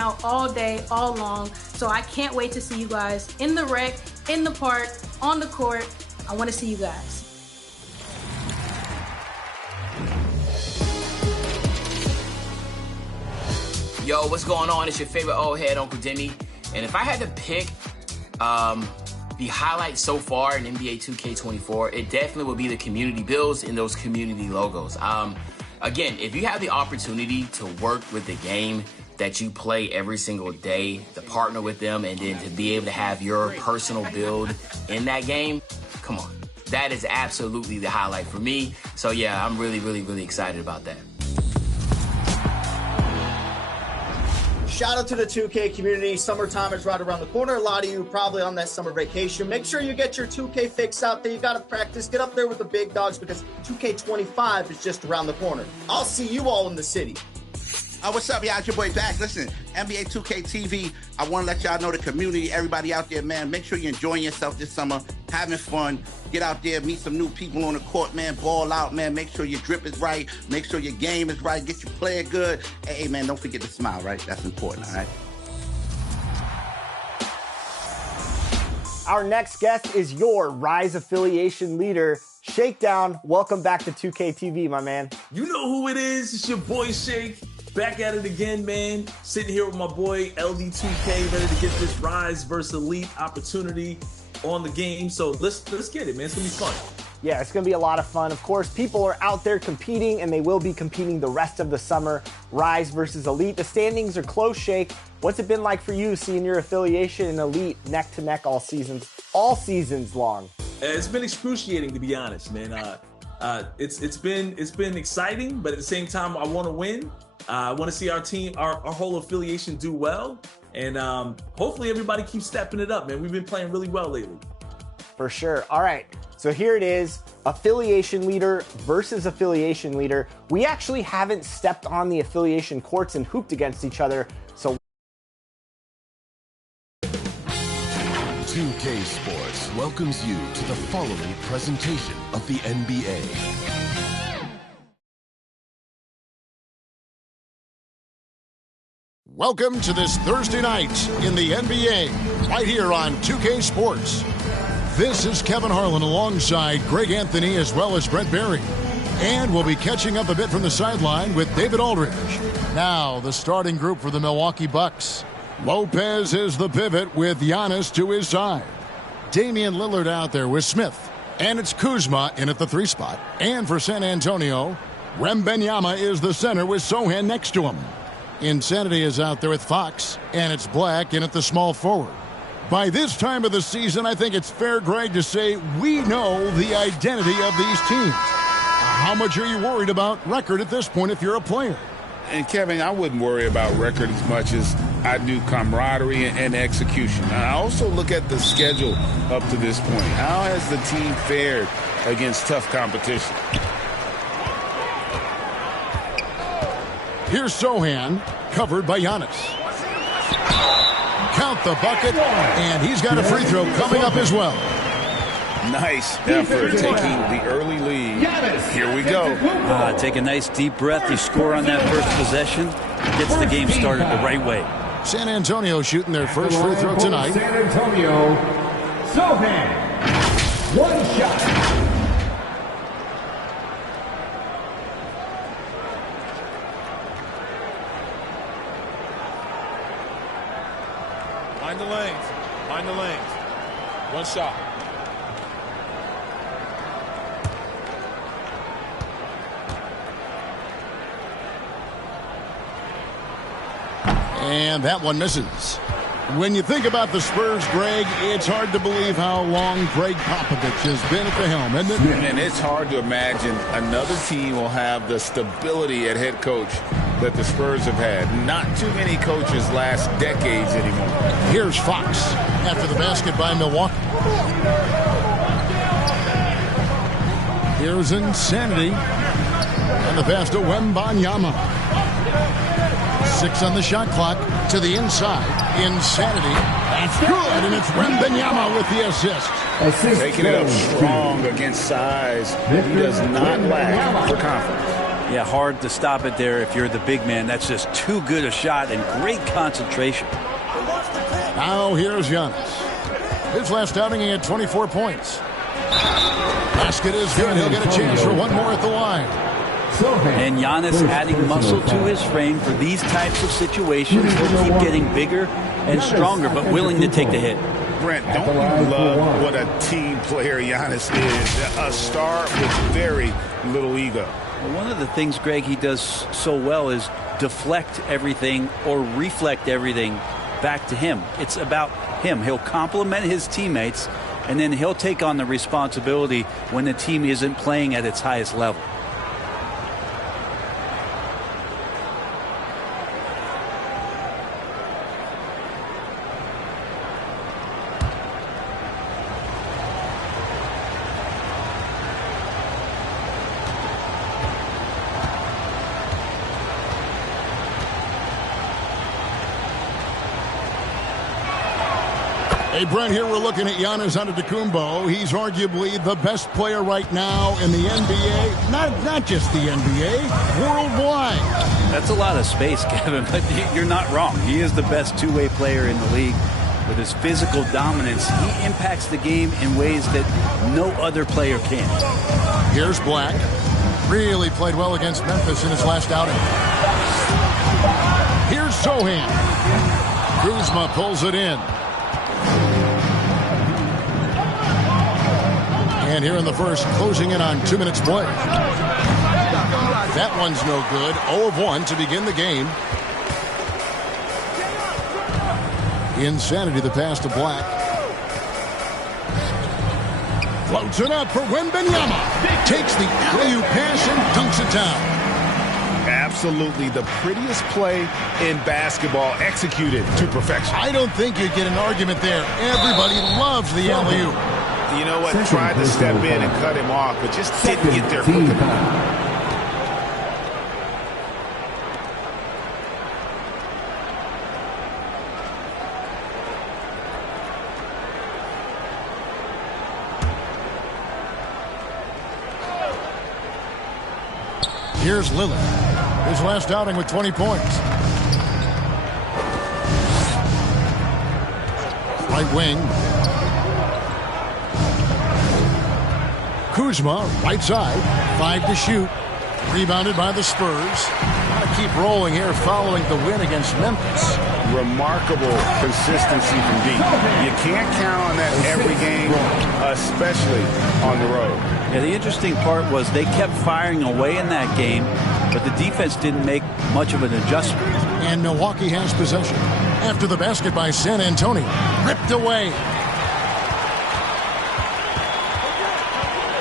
out all day, all long. So I can't wait to see you guys in the rec, in the park, on the court. I want to see you guys. Yo, what's going on? It's your favorite old head, Uncle Demi. And if I had to pick the highlight so far in NBA 2K24, it definitely would be the community builds and those community logos. Again, if you have the opportunity to work with the game that you play every single day, to partner with them, and then to be able to have your personal build in that game, come on. That is absolutely the highlight for me. So yeah, I'm really, really, really excited about that. Shout out to the 2K community. Summertime is right around the corner. A lot of you probably on that summer vacation. Make sure you get your 2K fix out there. You got to practice. Get up there with the big dogs because 2K25 is just around the corner. I'll see you all in the city. What's up, y'all? It's your boy back. Listen, NBA 2K TV, I want to let y'all know the community, everybody out there, man. Make sure you're enjoying yourself this summer, having fun. Get out there, meet some new people on the court, man. Ball out, man. Make sure your drip is right. Make sure your game is right. Get your player good. Hey, man, don't forget to smile, right? That's important, all right? Our next guest is your Rise affiliation leader, Shakedown. Welcome back to 2K TV, my man. You know who it is. It's your boy Shake. Back at it again, man. Sitting here with my boy LD2K, ready to get this Rise versus Elite opportunity on the game. So let's get it, man. It's gonna be fun. Yeah, it's gonna be a lot of fun. Of course, people are out there competing, and they will be competing the rest of the summer. Rise versus Elite. The standings are close, Shake. What's it been like for you seeing your affiliation in Elite neck to neck all seasons long? It's been excruciating, to be honest, man. It's been exciting, but at the same time, I want to win. I want to see our team, our whole affiliation do well. And hopefully everybody keeps stepping it up, man. We've been playing really well lately. For sure. All right. So here it is. Affiliation leader versus affiliation leader. We actually haven't stepped on the affiliation courts and hooped against each other. So 2K Sports welcomes you to the following presentation of the NBA. Welcome to this Thursday night in the NBA, right here on 2K Sports. This is Kevin Harlan alongside Greg Anthony as well as Brent Barry. And we'll be catching up a bit from the sideline with David Aldridge. Now, the starting group for the Milwaukee Bucks. Lopez is the pivot with Giannis to his side. Damian Lillard out there with Smith. And it's Kuzma in at the 3 spot. And for San Antonio, Wembanyama is the center with Sohan next to him. Insanity is out there with Fox, and it's Black in at the small forward. By this time of the season, I think it's fair, Greg, to say we know the identity of these teams. How much are you worried about record at this point if you're a player? And, Kevin, I wouldn't worry about record as much as I do camaraderie and execution. I also look at the schedule up to this point. How has the team fared against tough competition? Here's Sohan, covered by Giannis. Count the bucket, and he's got a free throw coming up as well. Nice effort taking the early lead. Here we go. Take a nice deep breath. You score on that first possession. Gets the game started the right way. San Antonio shooting their first free throw tonight. San Antonio, Sohan. One shot. Find the lanes. Find the lanes. One shot. And that one misses. When you think about the Spurs, Greg, it's hard to believe how long Greg Popovich has been at the helm, isn't it? And it's hard to imagine another team will have the stability at head coach that the Spurs have had. Not too many coaches last decades anymore. Here's Fox after the basket by Milwaukee. Here's Insanity. And the pass to Wembanyama. 6 on the shot clock to the inside. Insanity. That's good, and it's Wembanyama with the assist. Taking it up strong against size. He does not lack for confidence. Yeah, hard to stop it there if you're the big man. That's just too good a shot and great concentration. Now here's Giannis. His last outing, he had 24 points. Basket is good. He'll get a chance for one more at the line. And Giannis adding muscle to his frame for these types of situations. He'll keep getting bigger and stronger, but willing to take the hit. Brent, don't you love what a team player Giannis is? A star with very little ego. Well, one of the things, Greg, he does so well is deflect everything or reflect everything back to him. It's about him. He'll compliment his teammates, and then he'll take on the responsibility when the team isn't playing at its highest level. Hey, Brent, here we're looking at Giannis Antetokounmpo. He's arguably the best player right now in the NBA. Not just the NBA, worldwide. That's a lot of space, Kevin, but you're not wrong. He is the best two-way player in the league. With his physical dominance, he impacts the game in ways that no other player can. Here's Black. Really played well against Memphis in his last outing. Here's Sochan. Kuzma pulls it in. And here in the first, closing in on 2 minutes play. That one's no good. 0 of 1 to begin the game. Insanity, the pass to Black. Floats it up for Wembanyama. Takes the alley-oop pass and dunks it down. Absolutely the prettiest play in basketball, executed to perfection. I don't think you'd get an argument there. Everybody loves the alley-oop. You know what? Tried to step in and cut him off, but just didn't get there quick enough. Here's Lillard. His last outing with 20 points. Right wing. Kuzma, right side. 5 to shoot. Rebounded by the Spurs. Got to keep rolling here following the win against Memphis. Remarkable consistency from deep. You can't count on that every game, especially on the road. Yeah, the interesting part was they kept firing away in that game, but the defense didn't make much of an adjustment. And Milwaukee has possession. After the basket by San Antonio. Ripped away.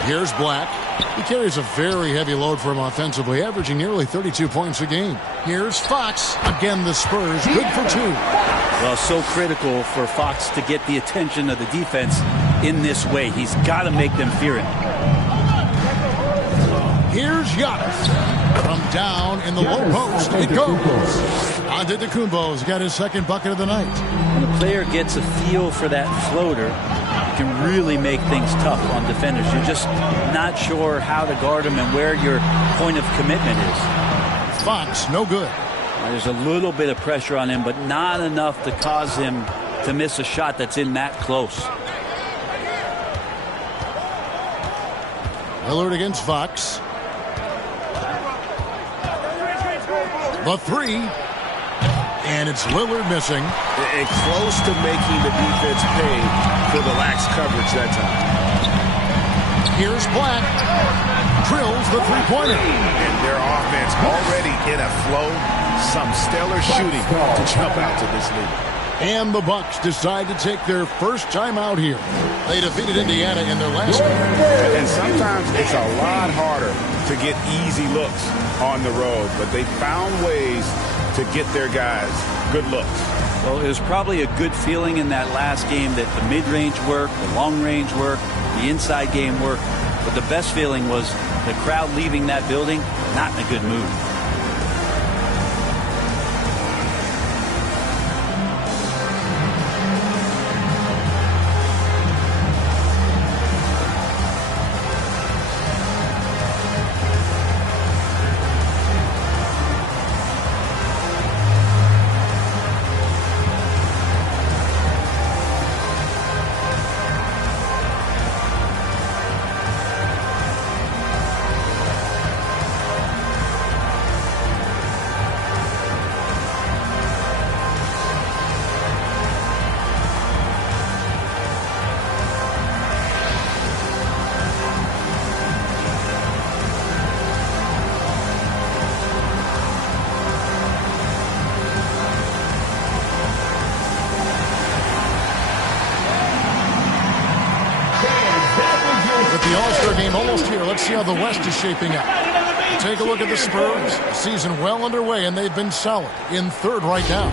Here's Black. He carries a very heavy load for him offensively, averaging nearly 32 points a game. Here's Fox. Again, the Spurs, good for 2. Well, so critical for Fox to get the attention of the defense in this way. He's got to make them fear him. Here's Giannis. From down in the low post, it goes. Antetokounmpo's got his second bucket of the night. When a player gets a feel for that floater, it can really make things tough on defenders. You're just not sure how to guard him and where your point of commitment is. Fox, no good. There's a little bit of pressure on him, but not enough to cause him to miss a shot that's in that close. Lillard against Fox. The 3. And it's Lillard missing. And close to making the defense pay for the lax coverage that time. Here's Black. Drills the three-pointer. And their offense already in a flow. Some stellar shooting to jump out to this lead. And the Bucks decide to take their first time out here. They defeated Indiana in their last game. And sometimes it's a lot harder to get easy looks on the road, but they found ways to get their guys good looks. Well, it was probably a good feeling in that last game that the mid-range worked, the long-range worked, the inside game worked. But the best feeling was the crowd leaving that building not in a good mood. The All-Star game almost here. Let's see how the West is shaping up. Take a look at the Spurs. Season well underway, and they've been solid in third right now.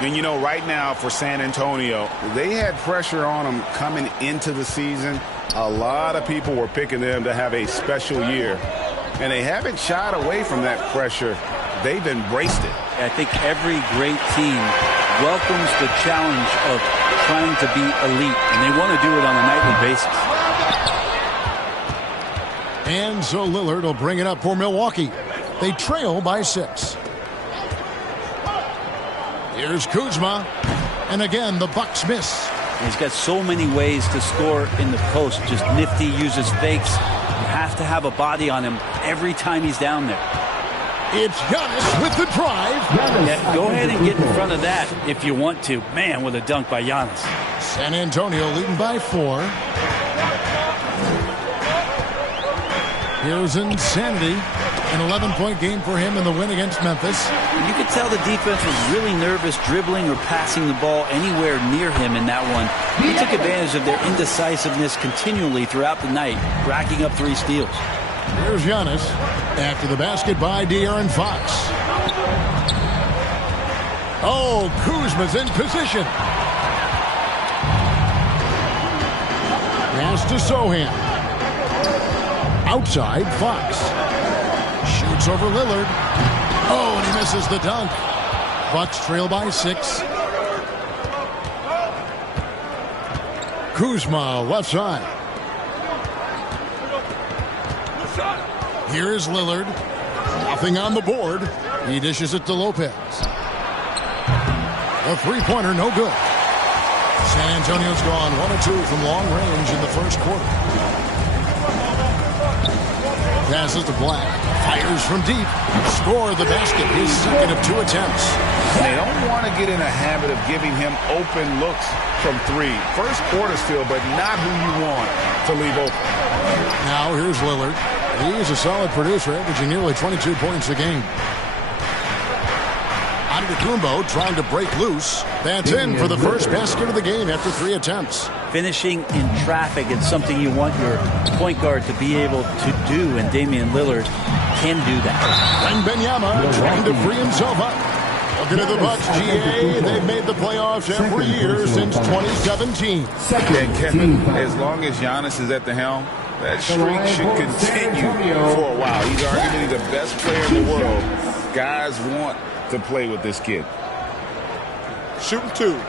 And, you know, right now for San Antonio, they had pressure on them coming into the season. A lot of people were picking them to have a special year. And they haven't shied away from that pressure. They've embraced it. I think every great team welcomes the challenge of trying to be elite, and they want to do it on a nightly basis. And so Lillard will bring it up for Milwaukee. They trail by 6. Here's Kuzma. And again, the Bucks miss. He's got so many ways to score in the post. Just nifty, uses fakes. You have to have a body on him every time he's down there. It's Giannis with the drive. Yeah, go ahead and get in front of that if you want to. Man, with a dunk by Giannis. San Antonio leading by 4. Here's Insanity. An 11-point game for him in the win against Memphis. You could tell the defense was really nervous dribbling or passing the ball anywhere near him in that one. He took advantage of their indecisiveness continually throughout the night, racking up 3 steals. Here's Giannis. After the basket by De'Aaron Fox. Oh, Kuzma's in position. Pass to Sohan. Outside, Fox. Shoots over Lillard. Oh, and he misses the dunk. Bucks trail by 6. Kuzma, left side. Here is Lillard. Nothing on the board. He dishes it to Lopez. A three-pointer, no good. San Antonio's gone 1 of 2 from long range in the first quarter. Passes to Black. Fires from deep. Score the basket. His second of 2 attempts. They don't want to get in a habit of giving him open looks from 3. First quarter still, but not who you want to leave open. Now here's Lillard. He's a solid producer, averaging nearly 22 points a game. Antetokounmpo trying to break loose. That's in for the first basket of the game after 3 attempts. Finishing in traffic is something you want your point guard to be able to do, and Damian Lillard can do that. And Benyama trying to free himself up. Looking at the Bucks, GA, they've made the playoffs every year since 2017. And Kevin, as long as Giannis is at the helm, that streak should continue for a while. He's arguably the best player in the world. Guys want to play with this kid. Shooting 2.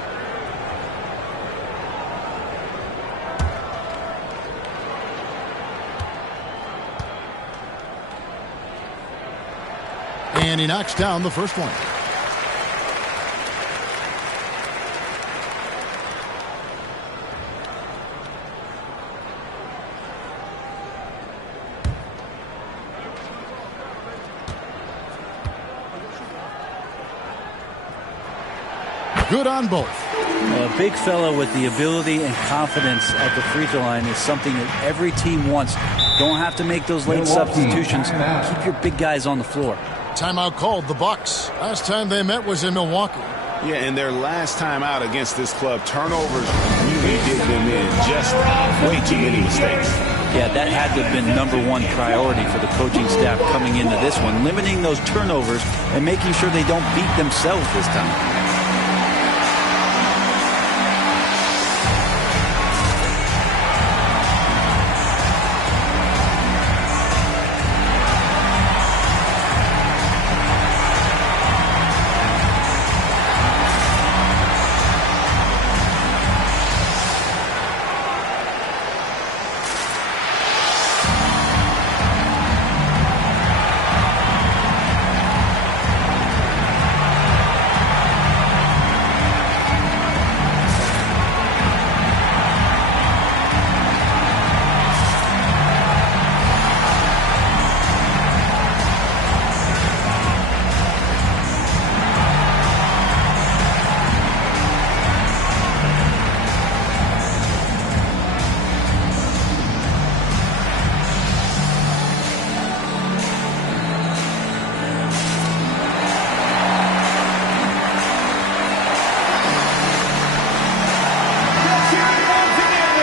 And he knocks down the first one. Good on both. A big fella with the ability and confidence at the free throw line is something that every team wants. Don't have to make those late substitutions. Keep your big guys on the floor. Timeout called the Bucks. Last time they met was in Milwaukee. Yeah, and their last time out against this club, turnovers really did them in. Just way too many mistakes. Yeah, that had to have been #1 priority for the coaching staff coming into this one. Limiting those turnovers and making sure they don't beat themselves this time.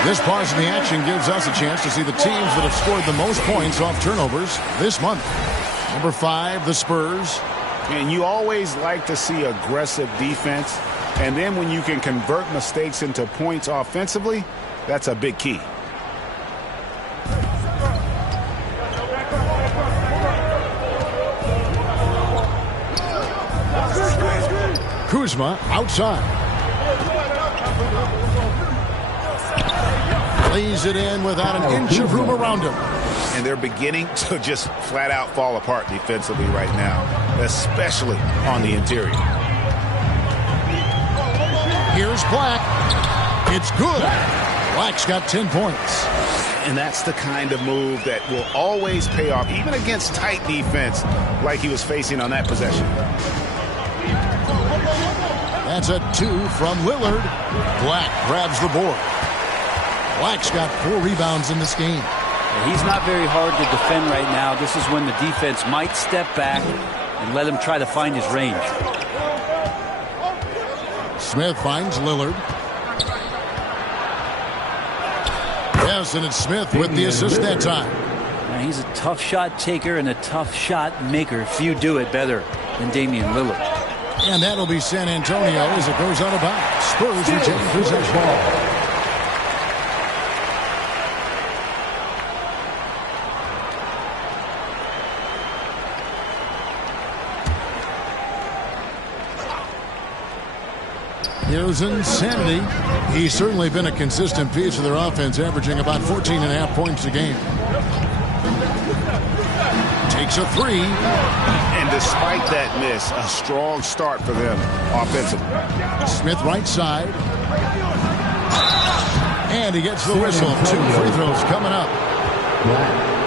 This pause in the action gives us a chance to see the teams that have scored the most points off turnovers this month. Number 5, the Spurs. And you always like to see aggressive defense. And then when you can convert mistakes into points offensively, that's a big key. Kuzma outside. Lays it in without an inch of room around him. And they're beginning to just flat out fall apart defensively right now, especially on the interior. Here's Black. It's good. Black's got 10 points. And that's the kind of move that will always pay off, even against tight defense like he was facing on that possession. That's a 2 from Lillard. Black grabs the board. Black's got 4 rebounds in this game. He's not very hard to defend right now. This is when the defense might step back and let him try to find his range. Smith finds Lillard. Yes, and it's Smith with the assist that time. Now, he's a tough shot taker and a tough shot maker. Few do it better than Damian Lillard. And that'll be San Antonio as it goes out of bounds. Spurs retain possession. Here's Insanity. He's certainly been a consistent piece of their offense, averaging about 14.5 points a game. Takes a 3. And despite that miss, a strong start for them offensively. Smith right side. And he gets the whistle. 2 free throws coming up.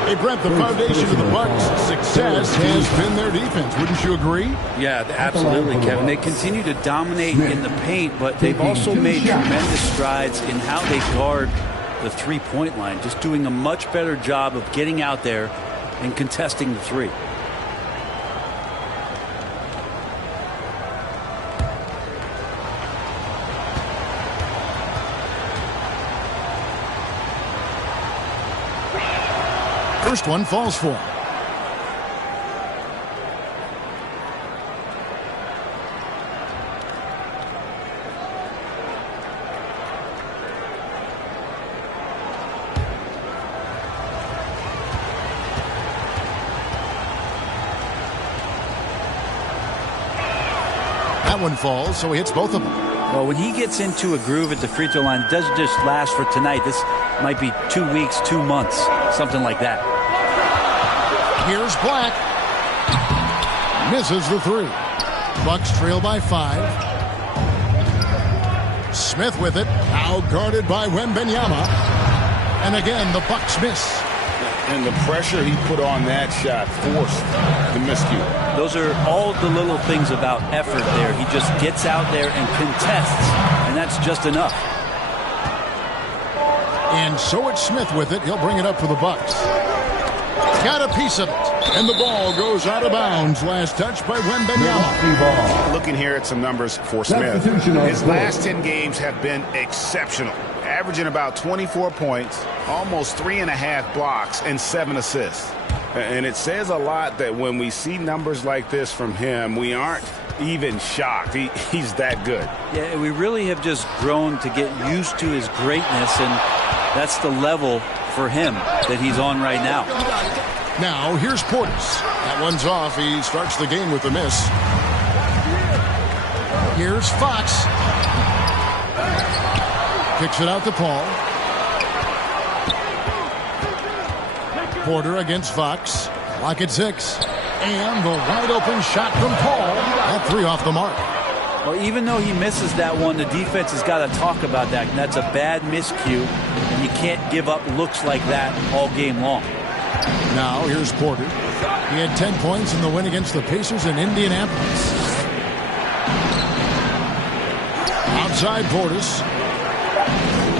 Hey, Brent, the foundation of the Bucks' success has been their defense. Wouldn't you agree? Yeah, absolutely, Kevin. They continue to dominate in the paint, but they've also made tremendous strides in how they guard the three-point line, just doing a much better job of getting out there and contesting the three. First one falls for him. That one falls, so he hits both of them. Well, when he gets into a groove at the free throw line, it doesn't just last for tonight. This might be 2 weeks, 2 months, something like that. Here's Black. Misses the 3. Bucks trail by 5. Smith with it. Now guarded by Wembanyama. And again, the Bucks miss. And the pressure he put on that shot forced the miscue. Those are all the little things about effort there. He just gets out there and contests, and that's just enough. And so it's Smith with it. He'll bring it up for the Bucks. Got a piece of it. And the ball goes out of bounds. Last touch by Wembanyama. Looking here at some numbers for Smith. His last 10 games have been exceptional. Averaging about 24 points, almost 3.5 blocks, and 7 assists. And it says a lot that when we see numbers like this from him, we aren't even shocked. He's that good. Yeah, we really have just grown to get used to his greatness, and that's the level for him that he's on right now. Now, here's Portis. That one's off. He starts the game with a miss. Here's Fox. Kicks it out to Paul. Porter against Fox. Clock at 6. And the wide open shot from Paul. That 3 off the mark. Well, even though he misses that one, the defense has got to talk about that. And that's a bad miscue. And you can't give up looks like that all game long. Now, here's Porter. He had 10 points in the win against the Pacers in Indianapolis. Outside Portis.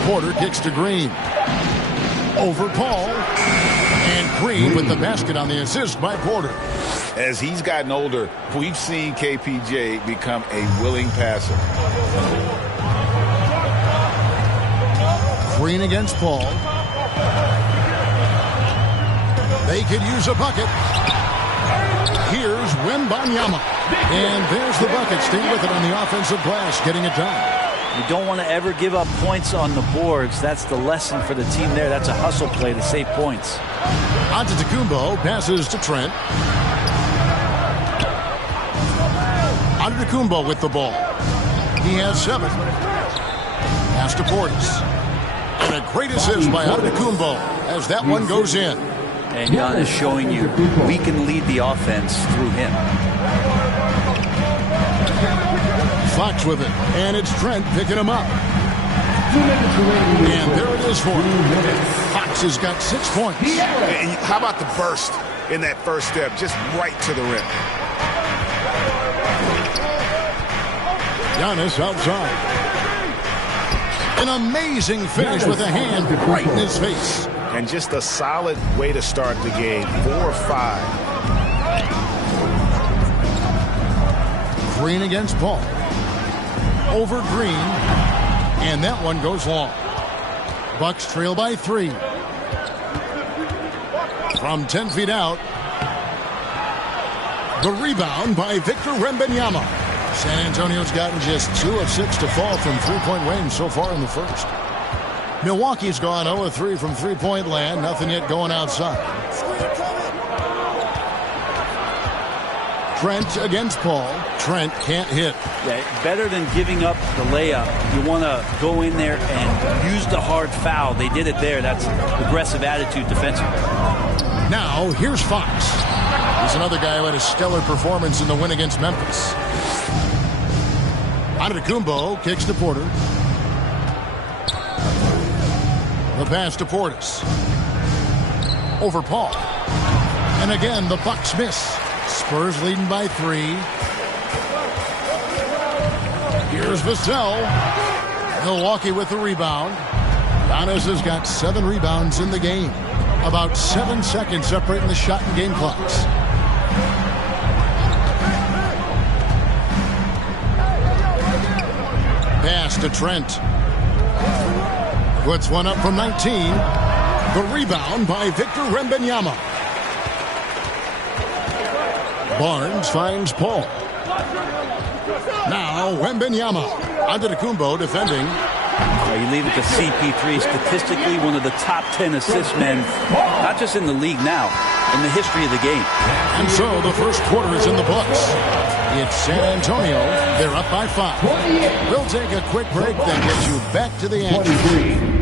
Porter kicks to Green. Over Paul. And Green with the basket on the assist by Porter. As he's gotten older, we've seen KPJ become a willing passer. Green against Paul. They could use a bucket. Here's Wembanyama. And there's the bucket. Stay with it on the offensive glass, getting it done. You don't want to ever give up points on the boards. That's the lesson for the team there. That's a hustle play to save points. Antetokounmpo passes to Trent. Antetokounmpo with the ball. He has 7. Pass to Portis. And a great assist by Antetokounmpo as that one goes in. And Giannis showing you we can lead the offense through him. Fox with it, and it's Trent picking him up. And there it is for him. Fox has got 6 points. And how about the burst in that first step, just right to the rim. Giannis outside. An amazing finish with a hand right in his face. And just a solid way to start the game. 4 or 5. Green against Paul. Over Green. And that one goes long. Bucks trail by 3. From 10 feet out. The rebound by Victor Wembanyama. San Antonio's gotten just 2 of 6 to fall from three-point range so far in the first. Milwaukee's gone 0 of 3 from three-point land. Nothing yet going outside. Trent against Paul. Trent can't hit. Yeah, better than giving up the layup. You want to go in there and use the hard foul. They did it there. That's aggressive attitude defensively. Now, here's Fox. He's another guy who had a stellar performance in the win against Memphis. Antetokounmpo kicks to Porter. The pass to Portis. Over Paul. And again, the Bucks miss. Spurs leading by 3. Here's Vassell. Milwaukee with the rebound. Giannis has got 7 rebounds in the game. About 7 seconds separating the shot and game clocks. Pass to Trent. Puts one up from 19. The rebound by Victor Wembanyama. Barnes finds Paul. Now Wembanyama. Antetokounmpo defending. You leave it to CP3, statistically one of the top 10 assist men, not just in the league now, in the history of the game. And so the first quarter is in the books. It's San Antonio. They're up by 5. We'll take a quick break, then get you back to the action.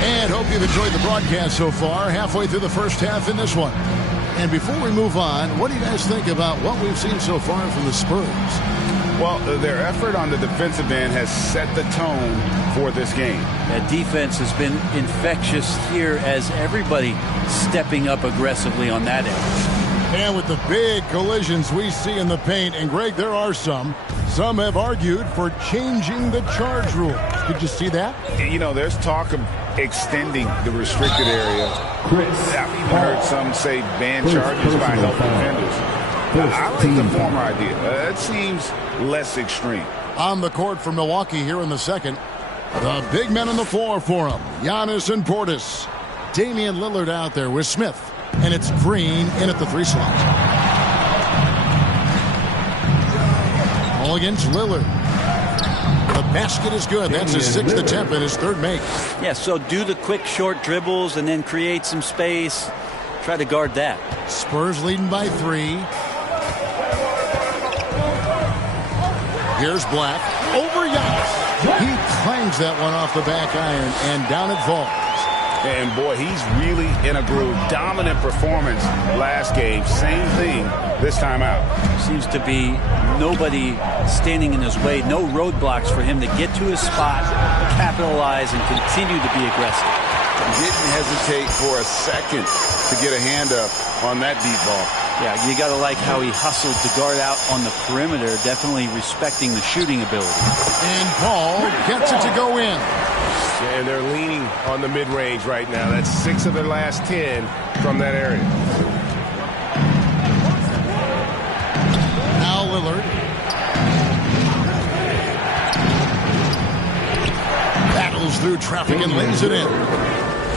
And hope you've enjoyed the broadcast so far. Halfway through the first half in this one. And before we move on, what do you guys think about what we've seen so far from the Spurs? Well, their effort on the defensive end has set the tone for this game. That defense has been infectious here as everybody stepping up aggressively on that end. And with the big collisions we see in the paint, and Greg, there are some have argued for changing the charge rules. Did you see that? You know, there's talk of extending the restricted area. I've even heard some say ban charges by help defenders. I like the former idea. It seems less extreme. On the court for Milwaukee here in the second. The big men on the floor for him. Giannis and Portis. Damian Lillard out there with Smith. And it's Green in at the 3 slot. All against Lillard. The basket is good. That's his 6th attempt and his 3rd make. Yeah, so do the quick short dribbles and then create some space. Try to guard that. Spurs leading by 3. Here's Black. Over Giannis. He clangs that one off the back iron and down it falls. And boy, he's really in a groove. Dominant performance last game. Same thing this time out. Seems to be nobody standing in his way. No roadblocks for him to get to his spot, capitalize, and continue to be aggressive. Didn't hesitate for a second to get a hand up on that deep ball. Yeah, you got to like how he hustled to guard out on the perimeter, definitely respecting the shooting ability. And Paul gets it to go in. And they're leaning on the mid-range right now. That's 6 of their last 10 from that area. Now Lillard. Battles through traffic and lays it in.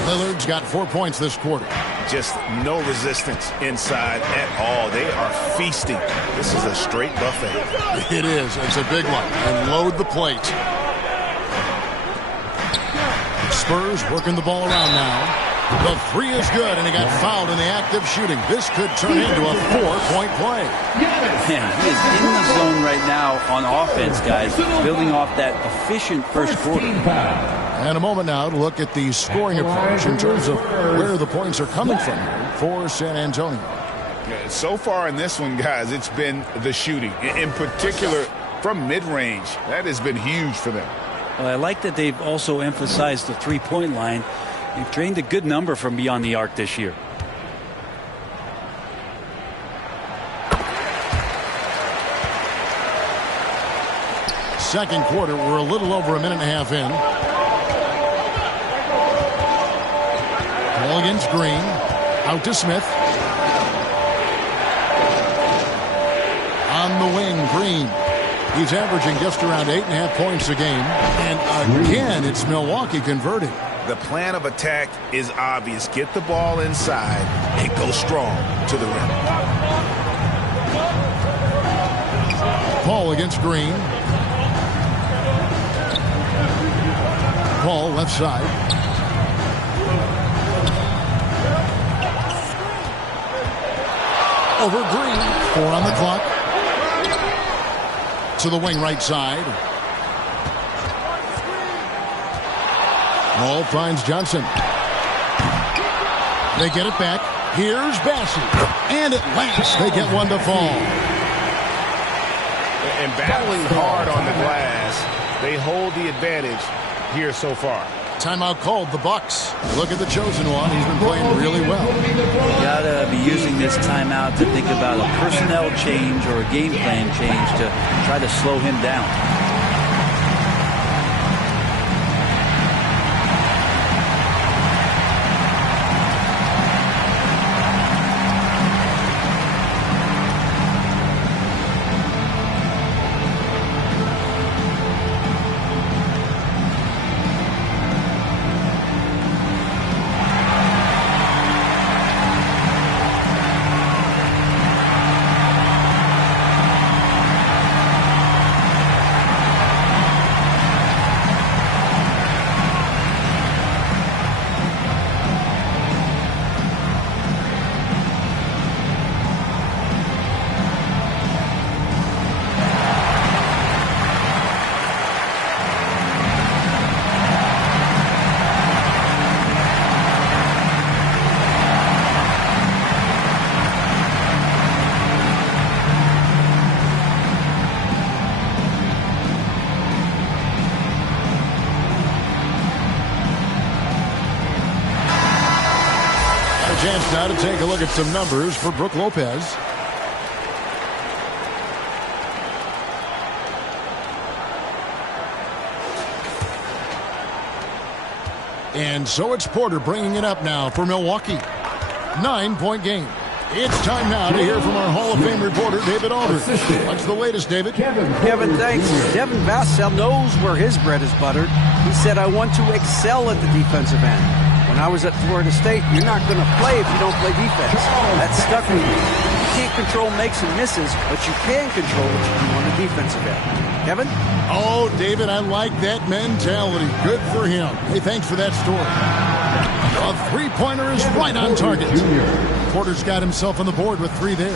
Lillard's got 4 points this quarter. Just no resistance inside at all. They are feasting. This is a straight buffet. It is. It's a big one. And load the plate. Spurs working the ball around now. The three is good, and he got fouled in the act of shooting. This could turn into a 4-point play. Man, he is in the zone right now on offense, guys, building off that efficient first quarter. And a moment now to look at the scoring approach in terms of where the points are coming from for San Antonio. So far in this one, guys, it's been the shooting. In particular, from mid-range. That has been huge for them. Well, I like that they've also emphasized the three-point line. They've drained a good number from beyond the arc this year. Second quarter, we're a little over a minute and a half in. Ball against Green. Out to Smith. On the wing, Green. He's averaging just around 8.5 points a game. And again, it's Milwaukee converting. The plan of attack is obvious. Get the ball inside and go strong to the rim. Paul against Green. Paul left side. Over Green. 4 on the clock. To the wing right side. Ball finds Johnson. They get it back. Here's Bassey. And at last they get one to fall. And battling hard on the glass, they hold the advantage here so far. Timeout called, the Bucks. Look at the chosen one. He's been playing really well. You gotta be using this timeout to think about a personnel change or a game plan change to try to slow him down. Chance now to take a look at some numbers for Brook Lopez. And so it's Porter bringing it up now for Milwaukee. 9-point game. It's time now to hear from our Hall of Fame reporter, David Aldridge. What's the latest, David? Kevin, thanks. Devin Vassell knows where his bread is buttered. He said, I want to excel at the defensive end. When I was at Florida State, you're not going to play if you don't play defense. That stuck with me. You can't control makes and misses, but you can control what you do on the defensive end. Kevin? Oh, David, I like that mentality. Good for him. Hey, thanks for that story. A three-pointer is right on target. Porter's got himself on the board with 3 there.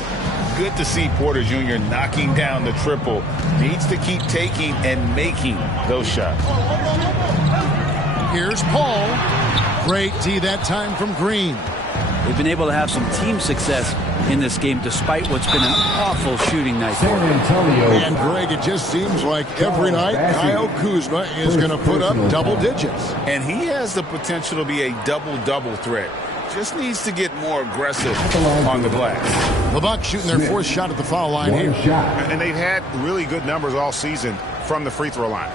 Good to see Porter Jr. knocking down the triple. Needs to keep taking and making those shots. Here's Paul. Great D that time from Green. They've been able to have some team success in this game, despite what's been an awful shooting night for him. And Greg, it just seems like every night Kyle Kuzma is going to put up double digits. And he has the potential to be a double-double threat. Just needs to get more aggressive on the glass. The Bucks shooting their fourth shot at the foul line here. And they've had really good numbers all season from the free throw line.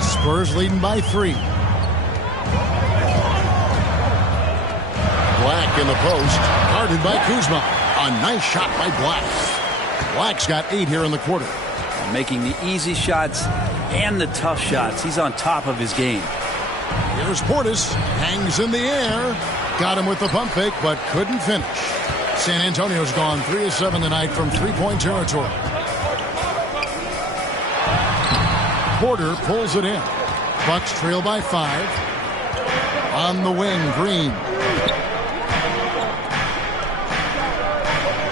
Spurs leading by 3. Black in the post, guarded by Kuzma. A nice shot by Black. Black's got 8 here in the quarter. Making the easy shots and the tough shots. He's on top of his game. Here's Portis, hangs in the air. Got him with the pump fake, but couldn't finish. San Antonio's gone 3 of 7 tonight from three-point territory. Porter pulls it in. Bucks trail by 5. On the wing, Green.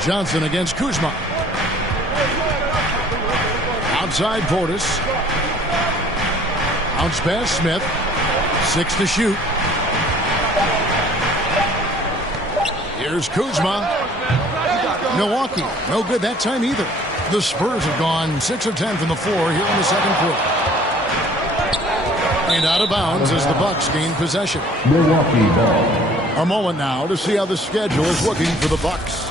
Johnson against Kuzma. Outside Portis. Bounce pass Smith. 6 to shoot. Here's Kuzma. Milwaukee, no good that time either. The Spurs have gone 6 of 10 from the floor here in the second quarter. And out of bounds as the Bucks gain possession. Milwaukee ball. A moment now to see how the schedule is looking for the Bucks.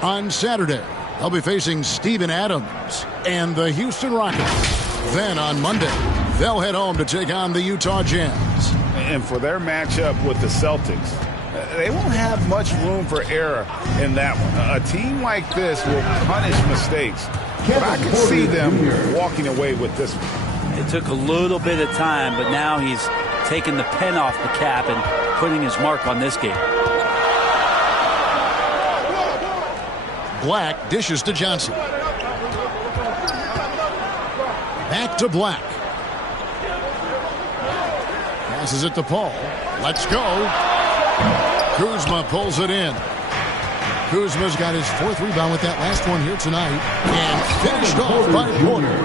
On Saturday, they'll be facing Steven Adams and the Houston Rockets. Then on Monday, they'll head home to take on the Utah Jazz. And for their matchup with the Celtics, they won't have much room for error in that one. A team like this will punish mistakes. But I can see them walking away with this one. It took a little bit of time, but now he's taking the pen off the cap and putting his mark on this game. Black dishes to Johnson. Back to Black. Passes it to Paul. Let's go. Kuzma pulls it in. Kuzma's got his 4th rebound with that last one here tonight. And finished off by Porter.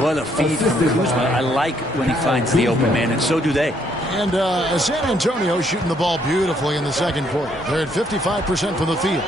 What a feed from Kuzma. I like when he finds the open man, and so do they. And San Antonio shooting the ball beautifully in the second quarter. They're at 55% from the field.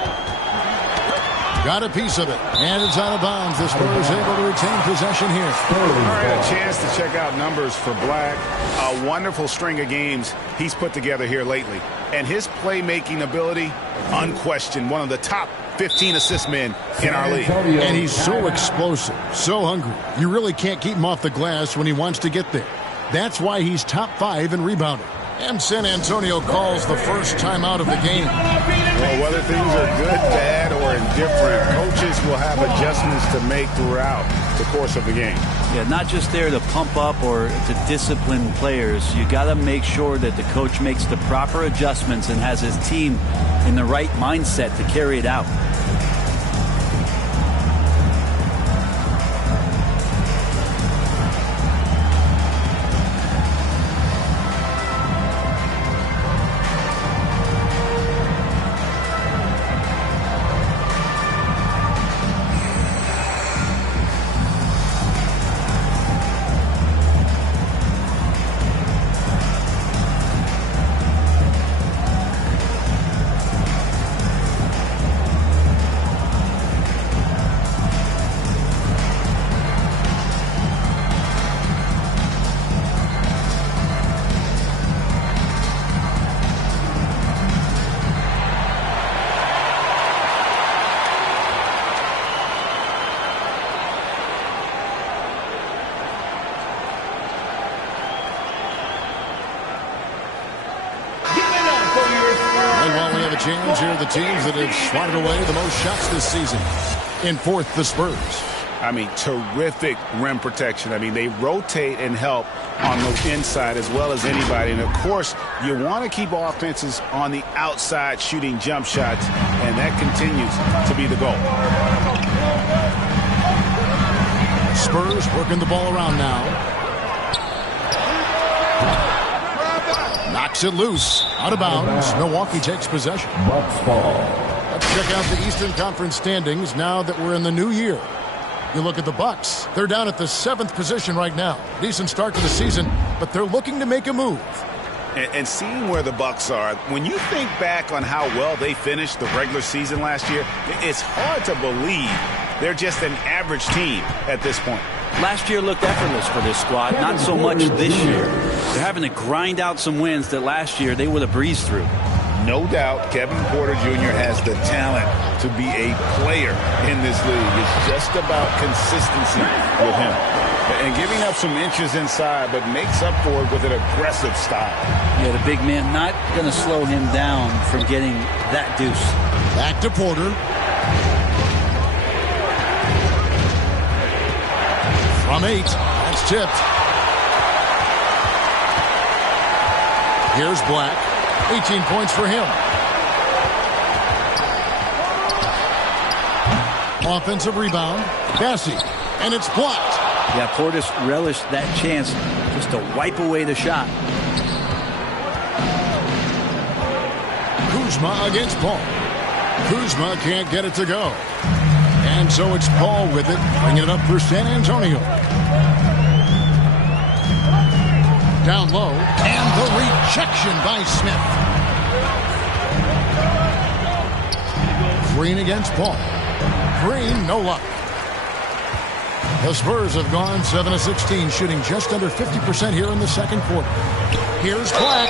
Got a piece of it, and it's out of bounds. The Spurs able to retain possession here. All right, a chance to check out numbers for Black. A wonderful string of games he's put together here lately. And his playmaking ability, unquestioned, one of the top 15 assist men in our league. And he's so explosive, so hungry. You really can't keep him off the glass when he wants to get there. That's why he's top 5 in rebounding. And San Antonio calls the first timeout of the game. Well, whether things are good, bad, or indifferent, coaches will have adjustments to make throughout the course of the game. Yeah, not just there to pump up or to discipline players. You got to make sure that the coach makes the proper adjustments and has his team in the right mindset to carry it out. Change here, the teams that have swatted away the most shots this season. In 4th, the Spurs. I mean, terrific rim protection. I mean, they rotate and help on the inside as well as anybody. And, of course, you want to keep offenses on the outside shooting jump shots, and that continues to be the goal. Spurs working the ball around now. Knocks it loose. Out of bounds. Milwaukee takes possession. Bucks ball. Let's check out the Eastern Conference standings now that we're in the new year. You look at the Bucks. They're down at the 7th position right now. Decent start to the season, but they're looking to make a move. And seeing where the Bucks are, when you think back on how well they finished the regular season last year, it's hard to believe they're just an average team at this point. Last year looked effortless for this squad, not so much this year. They're having to grind out some wins that last year they would have breezed through. No doubt Kevin Porter Jr. has the talent to be a player in this league. It's just about consistency with him. And giving up some inches inside, but makes up for it with an aggressive style. Yeah, the big man not going to slow him down from getting that deuce. Back to Porter. From 8, that's tipped. Here's Black. 18 points for him. Offensive rebound. Bassey. And it's blocked. Yeah, Portis relished that chance just to wipe away the shot. Kuzma against Paul. Kuzma can't get it to go. And so it's Paul with it, bringing it up for San Antonio. Down low, and the rejection by Smith. Green against Paul. Green, no luck. The Spurs have gone 7 of 16, shooting just under 50% here in the second quarter. Here's Black.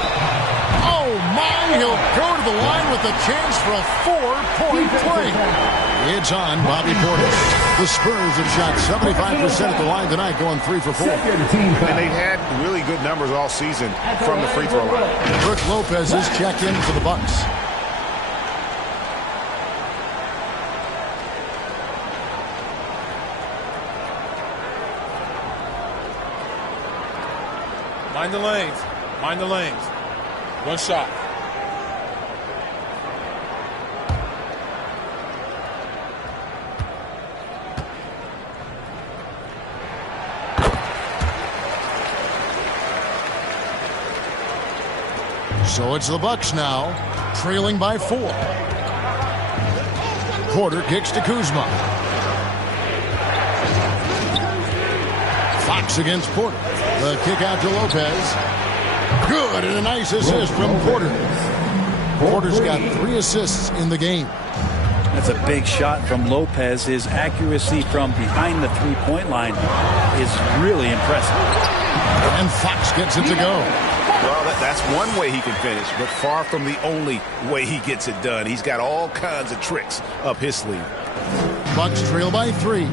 Oh, my, he'll go to the line with a chance for a 4-point play. It's on Bobby Portis. The Spurs have shot 75% at the line tonight, going 3 for 4. And they've had really good numbers all season from the free throw line. Brook Lopez is checked in for the Bucks. Mind the lanes. Mind the lanes. One shot. So it's the Bucks now, trailing by 4. Porter kicks to Kuzma. Fox against Porter. The kick out to Lopez. Good, and a nice assist from Porter. Porter's got 3 assists in the game. That's a big shot from Lopez. His accuracy from behind the three-point line is really impressive. And Fox gets it to go. Well, that's one way he can finish, but far from the only way he gets it done. He's got all kinds of tricks up his sleeve. Bucks trail by 3.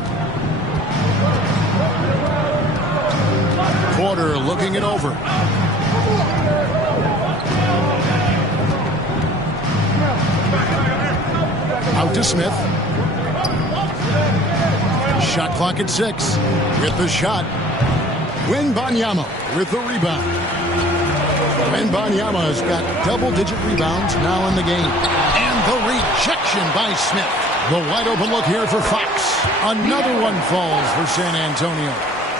Porter looking it over. Out to Smith. Shot clock at 6. With the shot. Wembanyama with the rebound. Wembanyama has got double-digit rebounds now in the game. And the rejection by Smith. The wide open look here for Fox. Another one falls for San Antonio.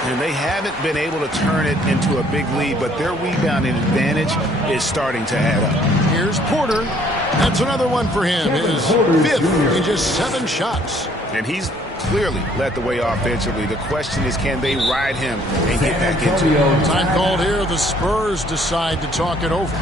And they haven't been able to turn it into a big lead, but their rebounding advantage is starting to add up. Here's Porter. That's another one for him. His 5th in just 7 shots. And he's clearly led the way offensively. The question is, can they ride him and get back into it? Time called here. The Spurs decide to talk it over.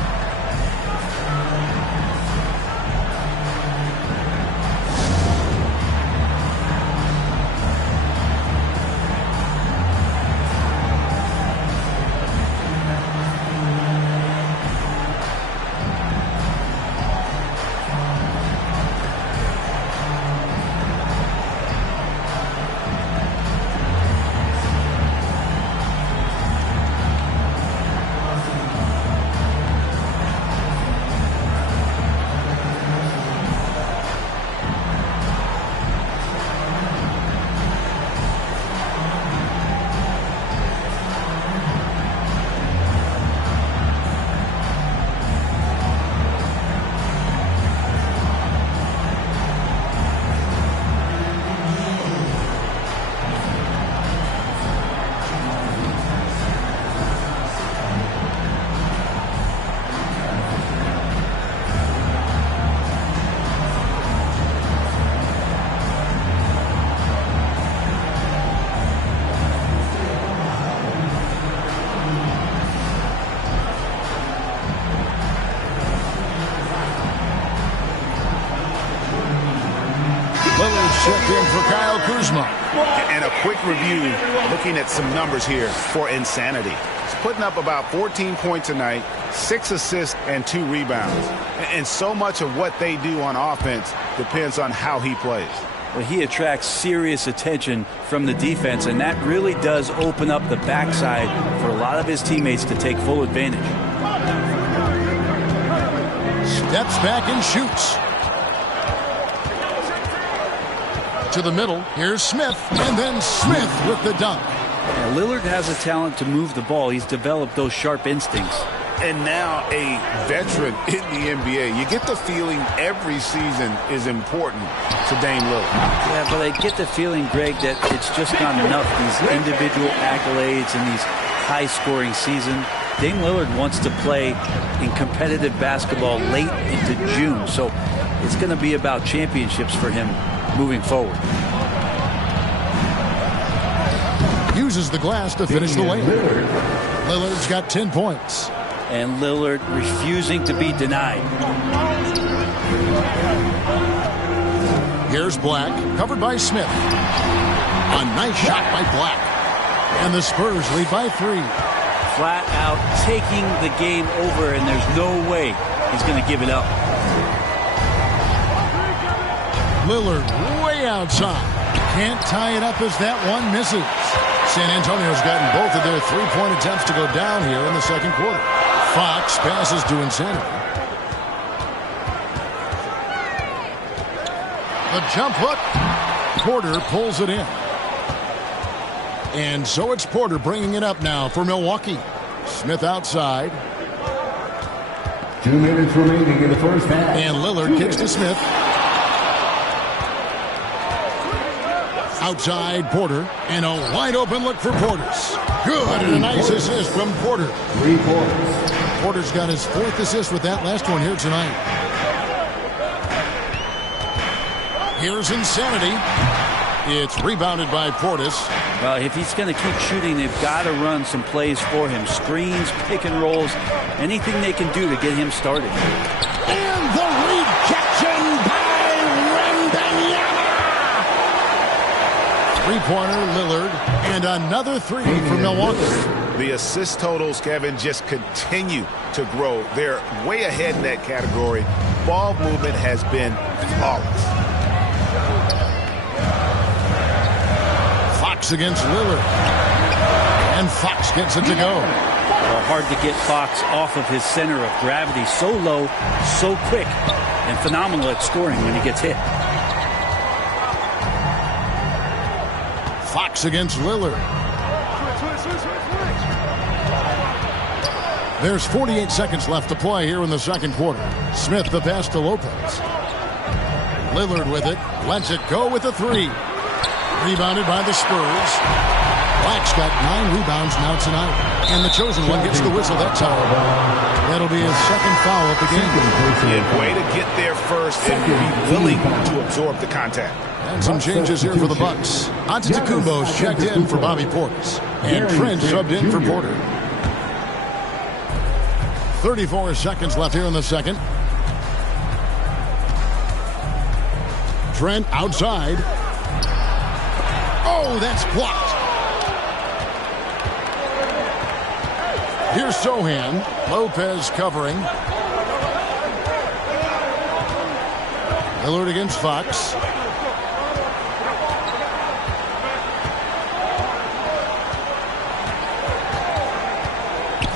checked in for Kyle Kuzma. And a quick review, looking at some numbers here for Insanity. He's putting up about 14 points a night, 6 assists, and 2 rebounds. And so much of what they do on offense depends on how he plays. Well, he attracts serious attention from the defense, and that really does open up the backside for a lot of his teammates to take full advantage. Steps back and shoots. To the middle, here's Smith, and then Smith with the dunk. Now, Lillard has a talent to move the ball. He's developed those sharp instincts. And now a veteran in the NBA. You get the feeling every season is important to Dame Lillard. Yeah, but I get the feeling, Greg, that it's just not enough. These individual accolades and these high-scoring seasons. Dame Lillard wants to play in competitive basketball late into June. So it's going to be about championships for him moving forward. Uses the glass to finish the layup. Lillard's got 10 points. And Lillard refusing to be denied. Here's Black, covered by Smith. A nice shot by Black. And the Spurs lead by 3. Flat out taking the game over, and there's no way he's going to give it up. Lillard way outside. Can't tie it up as that one misses. San Antonio's gotten both of their three-point attempts to go down here in the second quarter. Fox passes to Insanity. The jump hook. Porter pulls it in. And so it's Porter bringing it up now for Milwaukee. Smith outside. 2 minutes remaining in the first half. And Lillard kicks to Smith. Outside Porter, and a wide open look for Portis. Good, and a nice assist from Porter. 3 points. Porter's got his 4th assist with that last one here tonight. Here's Insanity. It's rebounded by Portis. Well, if he's going to keep shooting, they've got to run some plays for him. Screens, pick and rolls, anything they can do to get him started. And the rejection by Wembanyama. Three-pointer, Lillard, and another 3 for Milwaukee. The assist totals, Kevin, just continue to grow. They're way ahead in that category. Ball movement has been flawless. Fox against Lillard. And Fox gets it to go. Well, hard to get Fox off of his center of gravity. So low, so quick, and phenomenal at scoring when he gets hit. Fox against Lillard. There's 48 seconds left to play here in the second quarter. Smith the pass to Lopez. Lillard with it. Lets it go with a 3. Rebounded by the Spurs. Black's got 9 rebounds now tonight. And the chosen one gets the whistle that time. That'll be his second foul of the game. Yeah, way to get there first and be willing to absorb the contact. And some changes here for the Bucks. Antetokounmpo's checked in for Bobby Portis. And Trent subbed in for Porter. 34 seconds left here in the second. Trent outside. Oh, that's blocked. Here's Sohan. Lopez covering. Lillard against Fox.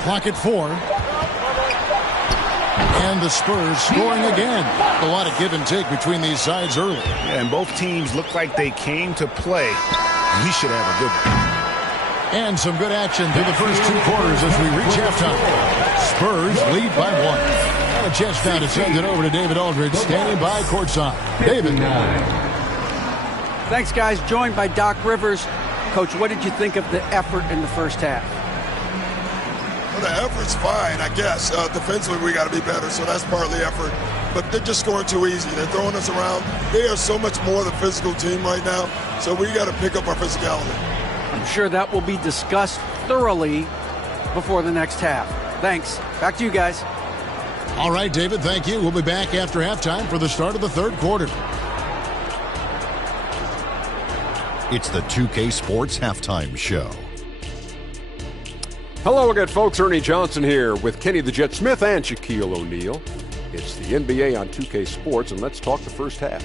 Clock at 4. And the Spurs scoring again. A lot of give and take between these sides early. Yeah, and both teams look like they came to play. We should have a good one. And some good action through the first 2 quarters as we reach halftime. Spurs lead by 1. And a chance now to send it over to David Aldridge, standing by courtside. David. Thanks, guys. Joined by Doc Rivers. Coach, what did you think of the effort in the first half? Well, the effort's fine, I guess. Defensively, we got to be better, so that's part of the effort. But they're just scoring too easy. They're throwing us around. They are so much more the physical team right now, so we got to pick up our physicality. I'm sure that will be discussed thoroughly before the next half. Thanks. Back to you guys. All right, David, thank you. We'll be back after halftime for the start of the third quarter. It's the 2K Sports Halftime Show. Hello again, folks. Ernie Johnson here with Kenny the Jet Smith and Shaquille O'Neal. It's the NBA on 2K Sports, and let's talk the first half.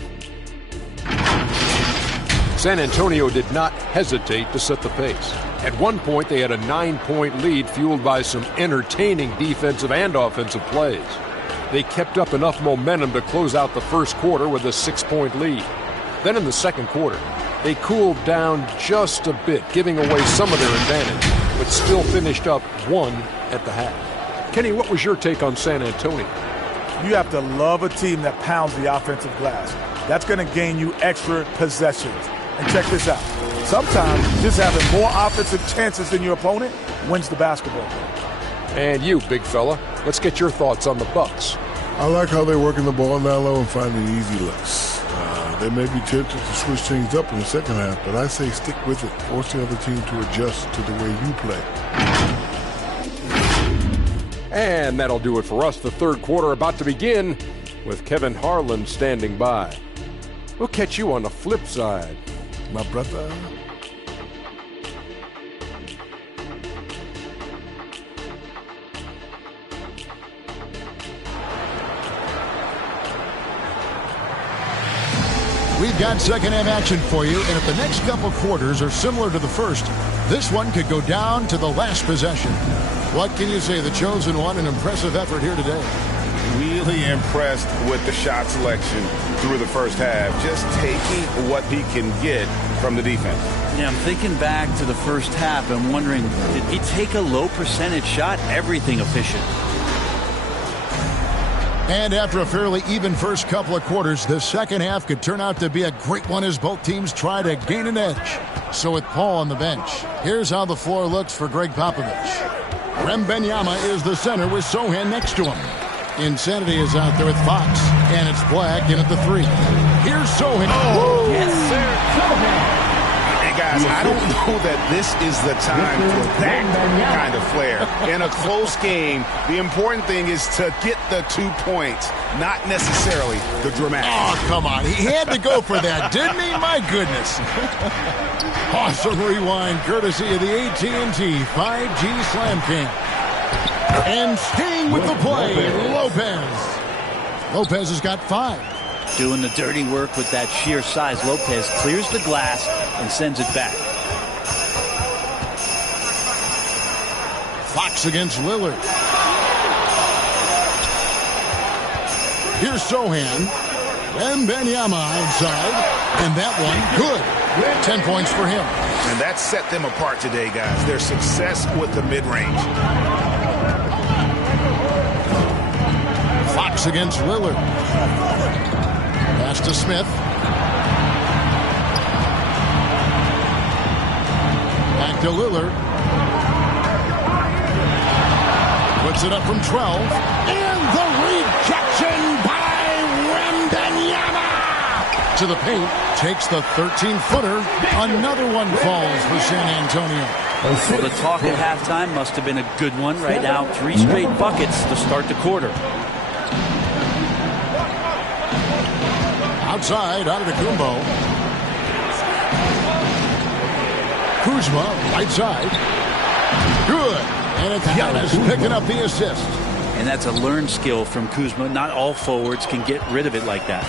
San Antonio did not hesitate to set the pace. At one point, they had a 9-point lead fueled by some entertaining defensive and offensive plays. They kept up enough momentum to close out the first quarter with a 6-point lead. Then in the second quarter, they cooled down just a bit, giving away some of their advantage, but still finished up 1 at the half. Kenny, what was your take on San Antonio? You have to love a team that pounds the offensive glass. That's going to gain you extra possessions. And check this out. Sometimes just having more offensive chances than your opponent wins the basketball game. And you, big fella, let's get your thoughts on the Bucks. I like how they're working the ball down low and finding easy looks. They may be tempted to switch things up in the second half, but I say stick with it. Force the other team to adjust to the way you play. And that'll do it for us. The third quarter about to begin with Kevin Harlan standing by. We'll catch you on the flip side, my brother. We've got second half action for you, and if the next couple quarters are similar to the first, this one could go down to the last possession. What can you say? The chosen one, an impressive effort here today. Really impressed with the shot selection through the first half, just taking what he can get from the defense. Yeah, I'm thinking back to the first half and wondering, did he take a low percentage shot? Everything efficient. And after a fairly even first couple of quarters, the second half could turn out to be a great one as both teams try to gain an edge. So with Paul on the bench, here's how the floor looks for Greg Popovich. Wembanyama is the center with Sohan next to him. Insanity is out there with Fox, and it's Black in at the 3. Here's Sohan. Oh, yes, sir. Sohan. And guys, I don't know that this is the time for that kind of flair. In a close game, the important thing is to get the 2 points, not necessarily the dramatic. Oh, come on. He had to go for that, didn't he? My goodness. Awesome rewind courtesy of the AT&T 5G Slam Cam. And staying with the play, Lopez. Lopez has got 5. Doing the dirty work with that sheer size. Lopez clears the glass and sends it back. Fox against Lillard. Here's Sohan. Wembanyama outside. And that one, good. 10 points for him. And that set them apart today, guys. Their success with the mid-range. Fox against Lillard. Pass to Smith. Back to Lillard. Puts it up from 12. And the rejection by Wembanyama. To the paint. Takes the 13-footer. Another one falls for San Antonio. Well, the talk at halftime must have been a good one. Right now, 3 straight buckets to start the quarter. Outside, Antetokounmpo. Kuzma, right side. Good. And it's Giannis picking up the assist. And that's a learned skill from Kuzma. Not all forwards can get rid of it like that.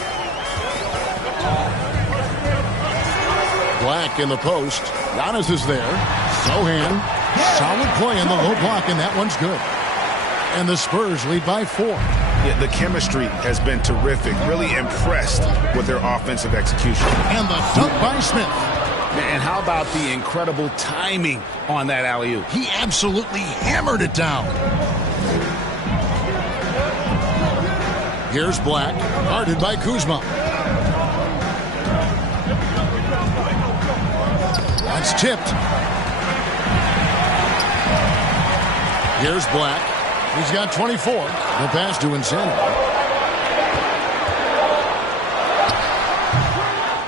Black in the post. Giannis is there. Sohan. Solid play in the low block, and that one's good. And the Spurs lead by 4. Yeah, the chemistry has been terrific. Really impressed with their offensive execution. And the dunk by Smith. And how about the incredible timing on that alley-oop? He absolutely hammered it down. Here's Black, guarded by Kuzma. That's tipped. Here's Black. He's got 24. The pass to Insanity.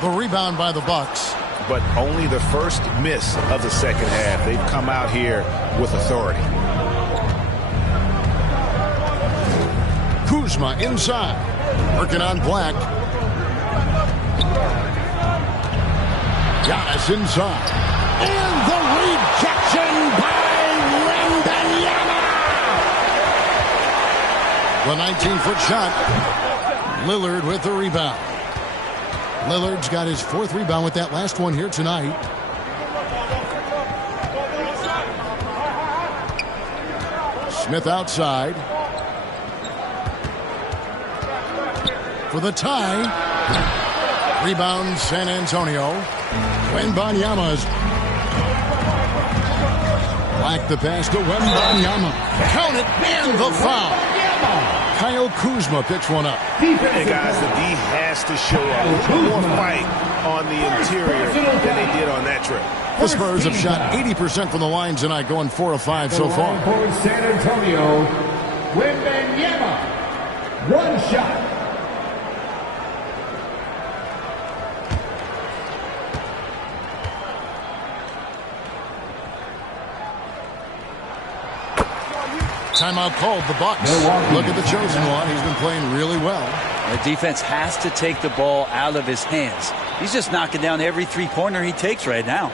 The rebound by the Bucks. But only the first miss of the second half. They've come out here with authority. Kuzma inside. Working on Black. Giannis inside. And the rejection by Wembanyama. The 19-foot shot. Lillard with the rebound. Lillard's got his 4th rebound with that last one here tonight. Smith outside. For the tie. Rebound San Antonio. Wembanyama's. Like the pass to Wembanyama. Count it and the foul. Kyle Kuzma picks one up. And guys, the D has to show up. More fight on the interior than they did on that trip. The Spurs have shot 80% from the line tonight, going 4 of 5 so far. For San Antonio, Wembanyama. 1 shot. Timeout called, the Bucks. Look at the chosen one. He's been playing really well. The defense has to take the ball out of his hands. He's just knocking down every three-pointer he takes right now.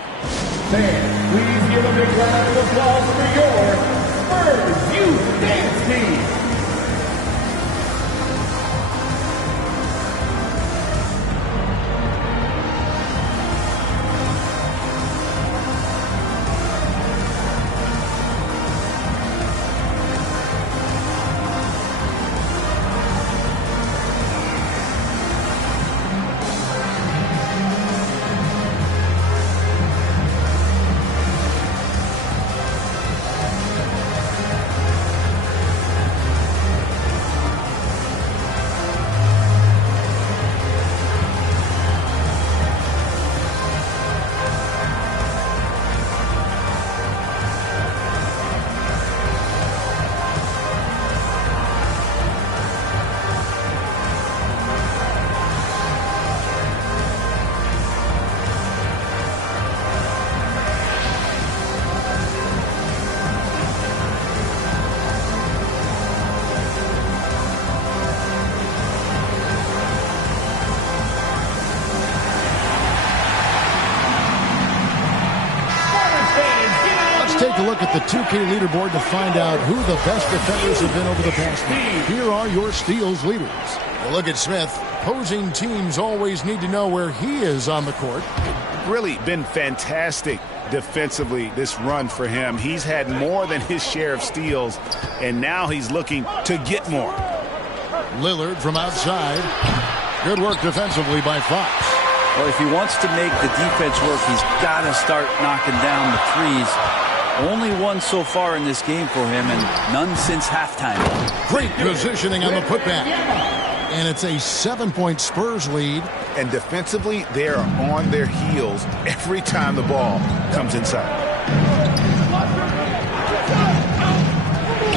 Fans, please give a big round of applause for your Spurs Youth Dance Team. Take a look at the 2K leaderboard to find out who the best defenders have been over the past week. Here are your steals leaders. Well, look at Smith. Opposing teams always need to know where he is on the court. Really been fantastic defensively this run for him. He's had more than his share of steals, and now he's looking to get more. Lillard from outside. Good work defensively by Fox. Well, if he wants to make the defense work, he's got to start knocking down the threes. Only one so far in this game for him, and none since halftime. Great positioning on the putback. And it's a 7-point Spurs lead. And defensively, they are on their heels every time the ball comes inside.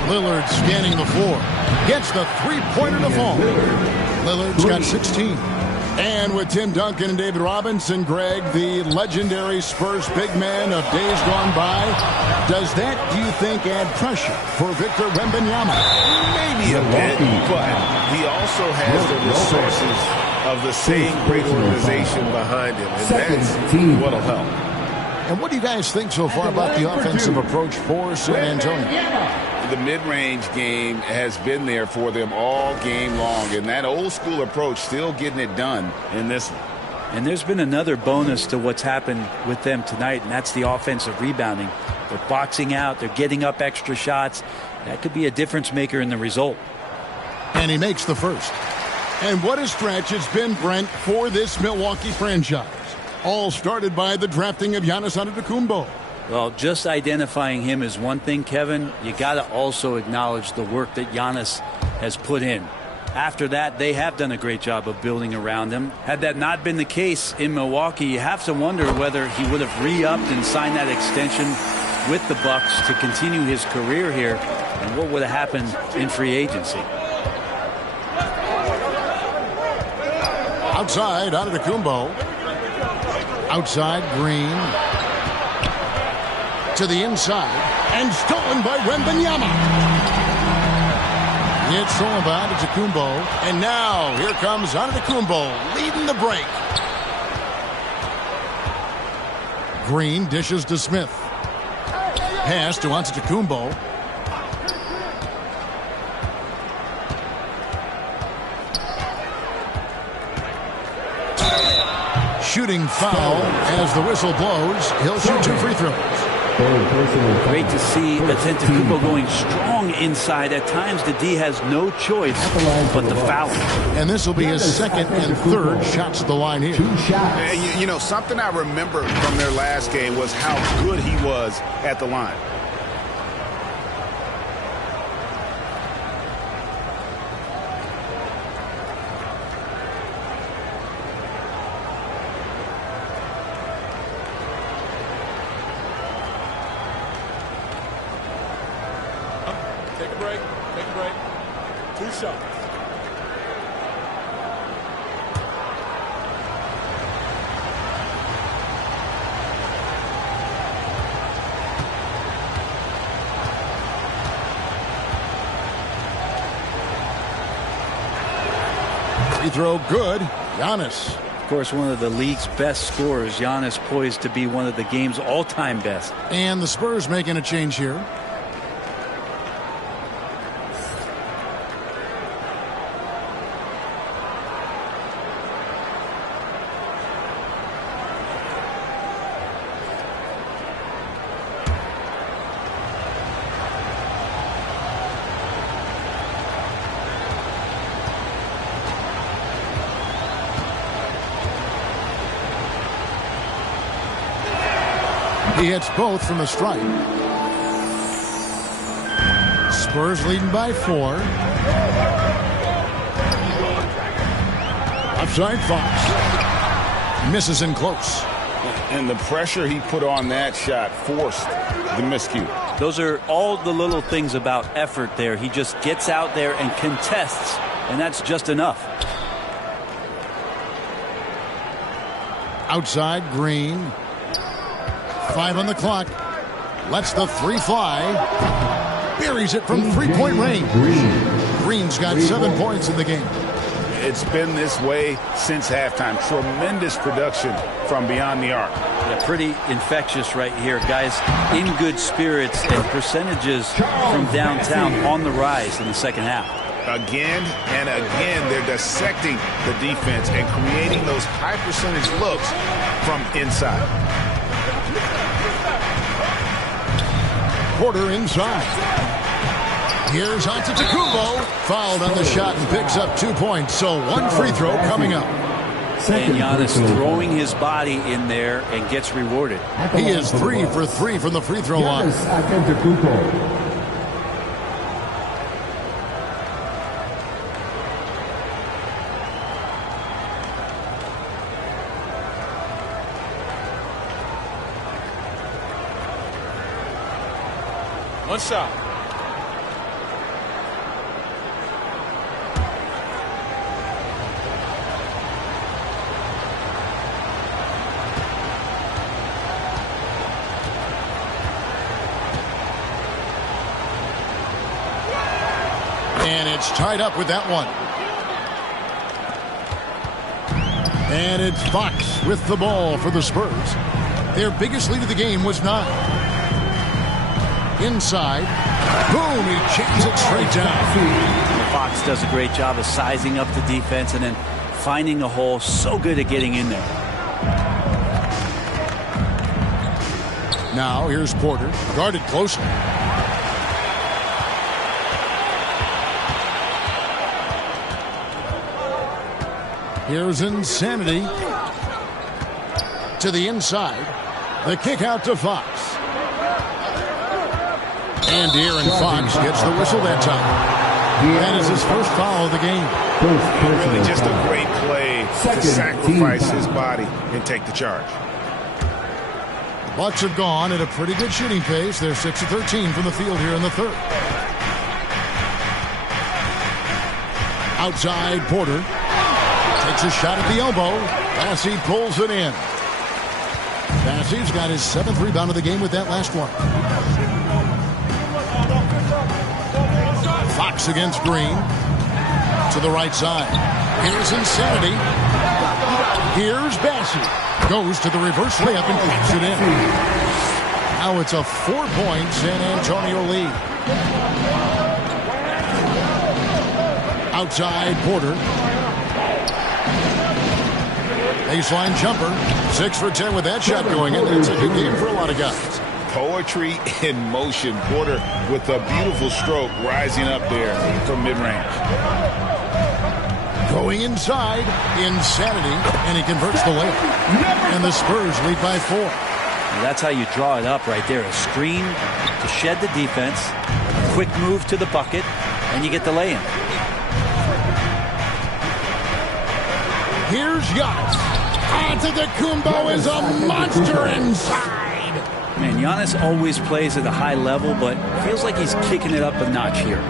Lillard scanning the floor. Gets the three-pointer to fall. Lillard's got 16. And with Tim Duncan and David Robinson, Greg, the legendary Spurs big man of days gone by, does that, do you think, add pressure for Victor Wembanyama? Maybe a bit, but he also has the resources of the same great organization behind him, and that's what'll help. And what do you guys think so far about the offensive approach for San Antonio? The mid-range game has been there for them all game long, and that old-school approach still getting it done in this one. And there's been another bonus to what's happened with them tonight, and that's the offensive rebounding. They're boxing out. They're getting up extra shots. That could be a difference maker in the result. And he makes the first. And what a stretch it's been, Brent, for this Milwaukee franchise. All started by the drafting of Giannis Antetokounmpo. Well, just identifying him is one thing, Kevin. You got to also acknowledge the work that Giannis has put in. After that, they have done a great job of building around him. Had that not been the case in Milwaukee, you have to wonder whether he would have re-upped and signed that extension with the Bucks to continue his career here, and what would have happened in free agency. Outside, Antetokounmpo. Outside, Green. To the inside, and stolen by Wembanyama. It's stolen by Antetokounmpo, and now here comes Antetokounmpo leading the break. Green dishes to Smith. Pass to Antetokounmpo. Shooting foul as the whistle blows. He'll shoot 2 free throws. Great to see Antetokounmpo going strong inside. At times, the D has no choice but to foul. And this will be his second and third shots at the line here. You know, something I remember from their last game was how good he was at the line. Take a break. Take a break. 2 shots. Free throw good. Giannis. Of course, one of the league's best scorers. Giannis poised to be one of the game's all-time best. And the Spurs making a change here. He hits both from the stripe. Spurs leading by 4. Outside Fox. Misses in close. And the pressure he put on that shot forced the miscue. Those are all the little things about effort there. He just gets out there and contests, and that's just enough. Outside Green. 5 on the clock. Lets the 3 fly. Buries it from 3-point range. Green's got 7 points in the game. It's been this way since halftime. Tremendous production from beyond the arc. Yeah, pretty infectious right here. Guys in good spirits and percentages from downtown on the rise in the second half. Again and again, they're dissecting the defense and creating those high percentage looks from inside. Porter inside. Here's Antetokounmpo. Fouled on the shot and picks up 2 points. So 1 free throw coming up. And Giannis throwing his body in there and gets rewarded. He is 3 for 3 from the free throw line. One shot. And it's tied up with that one. And it's Fox with the ball for the Spurs. Their biggest lead of the game was 9. Inside. Boom, he jams it straight down. Fox does a great job of sizing up the defense and then finding a hole. So good at getting in there. Now here's Porter, guarded closely. Here's Insanity. To the inside. The kick out to Fox. And De'Aaron Fox gets the whistle that time. That is his first foul of the game. Really just a great play to sacrifice his body and take the charge. Bucks have gone at a pretty good shooting pace. They're 6 of 13 from the field here in the third. Outside, Porter takes a shot at the elbow. Bassey pulls it in. Bassey's got his 7th rebound of the game with that last one. Fox against Green. To the right side. Here's Insanity. Here's Bassey. Goes to the reverse layup and puts it in. Now it's a 4-point San Antonio lead. Outside Porter. Baseline jumper. 6 for 10 with that shot going in. It's a good game for a lot of guys. Poetry in motion. Porter with a beautiful stroke rising up there from mid-range. Going inside, Insanity, and he converts the layup. And the Spurs lead by 4. Well, that's how you draw it up right there. A screen to shed the defense, a quick move to the bucket, and you get the lay-in. Here's Giannis. Antetokounmpo is a monster inside. Man, Giannis always plays at a high level, but feels like he's kicking it up a notch here.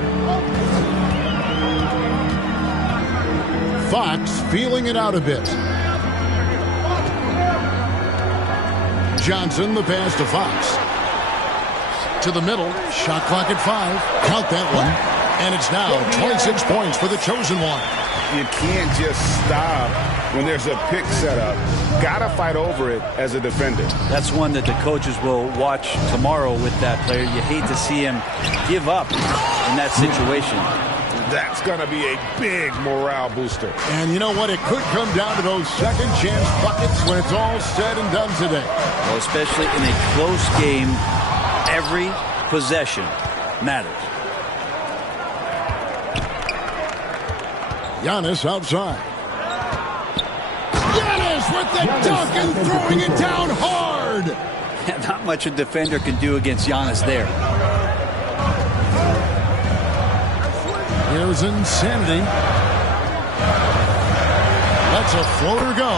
Fox feeling it out a bit. Johnson, the pass to Fox. To the middle, shot clock at 5. Count that one. And it's now 26 points for the chosen one. You can't just stop when there's a pick set up. Gotta fight over it as a defender. That's one that the coaches will watch tomorrow with that player. You hate to see him give up in that situation. That's gonna be a big morale booster. And you know what? It could come down to those second chance buckets when it's all said and done today. Well, especially in a close game, every possession matters. Giannis outside. Giannis with the dunk and throwing it down hard. Not much a defender can do against Giannis there. Here's Insanity. Lets a floater go,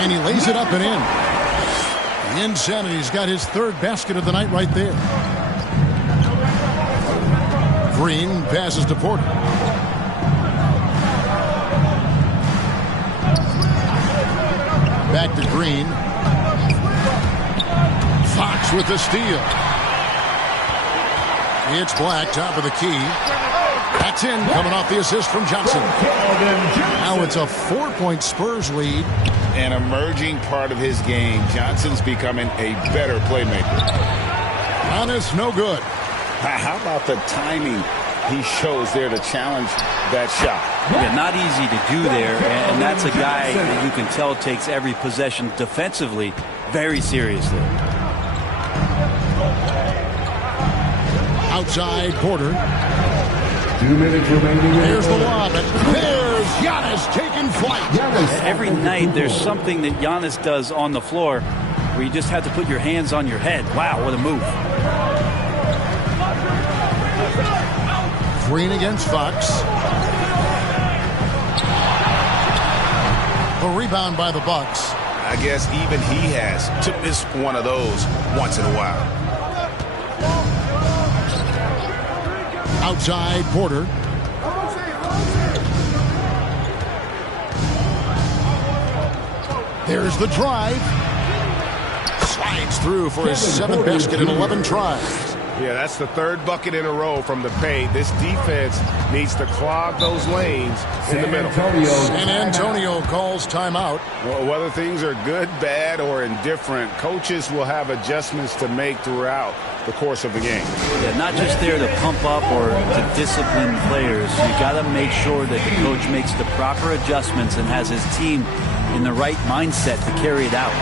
and he lays it up and in. Insanity's got his 3rd basket of the night right there. Green passes to Porter. Back to Green. Fox with the steal. It's Black, top of the key. That's in, coming off the assist from Johnson. Now it's a 4-point Spurs lead. An emerging part of his game. Johnson's becoming a better playmaker. Giannis, no good. How about the timing he shows there to challenge that shot? Yeah, not easy to do there, and that's a guy that you can tell takes every possession defensively very seriously. Outside Porter. 2 minutes remaining. Here's the lob, and there's Giannis taking flight. Every night there's something that Giannis does on the floor where you just have to put your hands on your head. Wow, what a move. Green against Fox. A rebound by the Bucks. I guess even he has to miss one of those once in a while. Outside Porter. There's the drive. Slides through for his 7th basket in 11 tries. Yeah, that's the 3rd bucket in a row from the paint. This defense needs to clog those lanes in the middle. San Antonio calls timeout. Well, whether things are good, bad, or indifferent, coaches will have adjustments to make throughout the course of the game. Yeah, not just there to pump up or to discipline players. You got to make sure that the coach makes the proper adjustments and has his team in the right mindset to carry it out.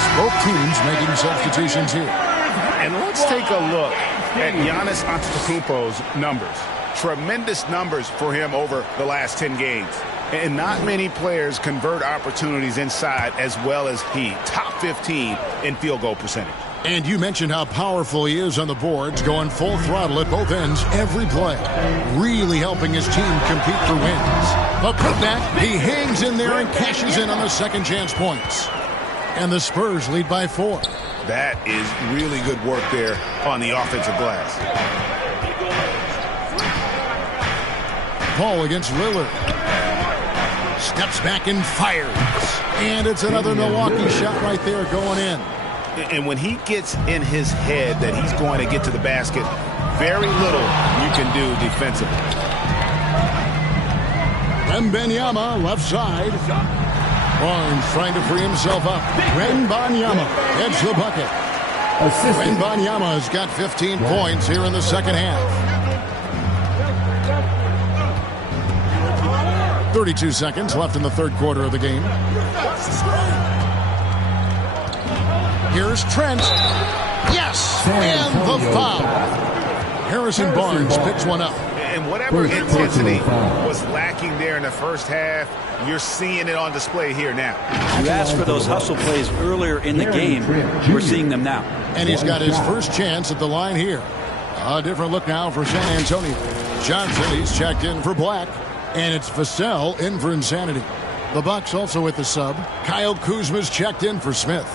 minutes. Both teams making substitutions here. And let's take a look at Giannis Antetokounmpo's numbers. Tremendous numbers for him over the last 10 games. And not many players convert opportunities inside as well as he. Top 15 in field goal percentage. And you mentioned how powerful he is on the boards, going full throttle at both ends every play. Really helping his team compete for wins. The putback, he hangs in there and cashes in on the second chance points. And the Spurs lead by 4. That is really good work there on the offensive glass. Paul against Lillard. Steps back and fires. And it's another Milwaukee shot right there going in. And when he gets in his head that he's going to get to the basket, very little you can do defensively. Wembanyama left side. Barnes trying to free himself up. Wembanyama heads the bucket. Wembanyama has got 15 points here in the second half. 32 seconds left in the third quarter of the game. Here's Trent. Yes! And the foul. Harrison Barnes picks one up. And whatever intensity was lacking there in the first half, you're seeing it on display here now. You asked for those hustle plays earlier in the game. We're seeing them now. And he's got his first chance at the line here. A different look now for San Antonio. Johnson, he's checked in for Black. And it's Vassell in for Insanity. The Bucks also with the sub. Kyle Kuzma's checked in for Smith.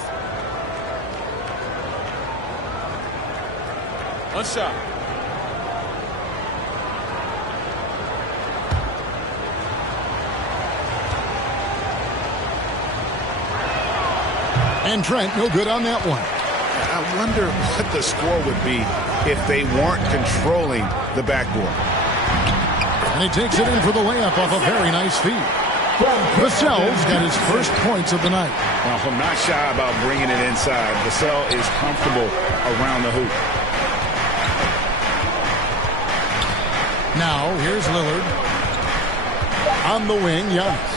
One shot. And Trent, no good on that one. I wonder what the score would be if they weren't controlling the backboard. And he takes it in for the layup off a very nice feed. Vassell's got his first points of the night. Well, I'm not shy about bringing it inside. Vassell is comfortable around the hoop. Now, here's Lillard. On the wing, Giannis.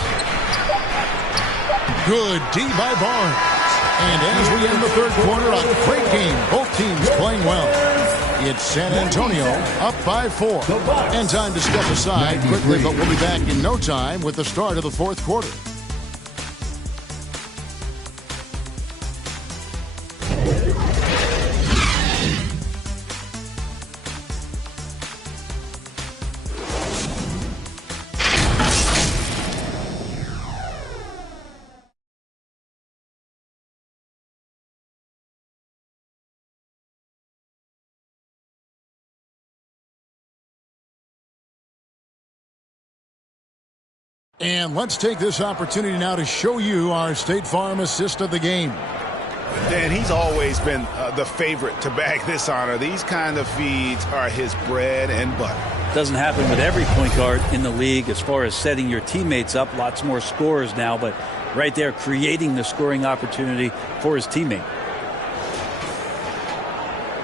Good D by Barnes. And as we end the third quarter, a great game. Both teams playing well. It's San Antonio up by 4. And time to step aside quickly, but we'll be back in no time with the start of the fourth quarter. And let's take this opportunity now to show you our State Farm assist of the game. And he's always been the favorite to bag this honor. These kind of feeds are his bread and butter. Doesn't happen with every point guard in the league as far as setting your teammates up. Lots more scorers now, but right there creating the scoring opportunity for his teammate.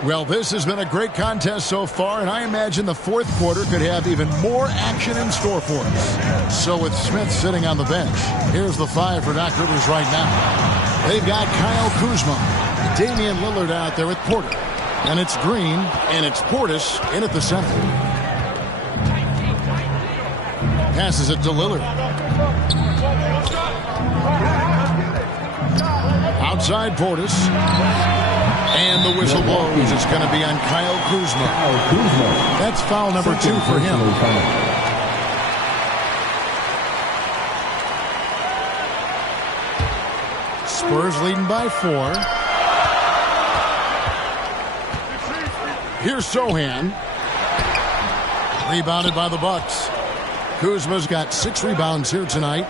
Well, this has been a great contest so far, and I imagine the fourth quarter could have even more action in store for us. So with Smith sitting on the bench, here's the 5 for Doc Rivers right now. They've got Kyle Kuzma, Damian Lillard out there with Porter. And it's Green, and it's Portis in at the center. Passes it to Lillard. Outside Portis. And the whistle blows. It's going to be on Kyle Kuzma. That's foul number 2 for him. Spurs leading by 4. Here's Sohan. Rebounded by the Bucks. Kuzma's got 6 rebounds here tonight.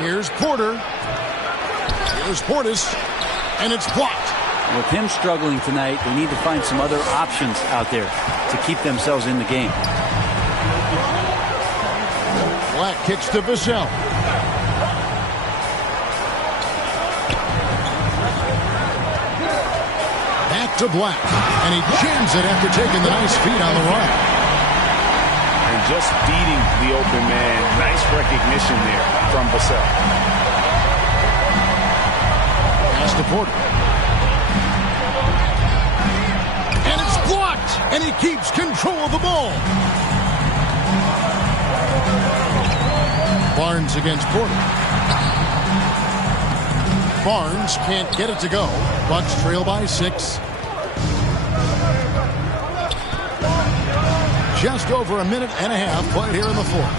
Here's Porter. Here's Portis. And it's blocked. With him struggling tonight, they need to find some other options out there to keep themselves in the game. Black kicks to Vassell. Back to Black. And he jams it after taking the nice feed on the run. And just beating the open man. Nice recognition there from Vassell. Pass to Porter. And it's blocked. And he keeps control of the ball. Barnes against Porter. Barnes can't get it to go. Bucks trail by 6. Just over a minute and a half played here in the fourth.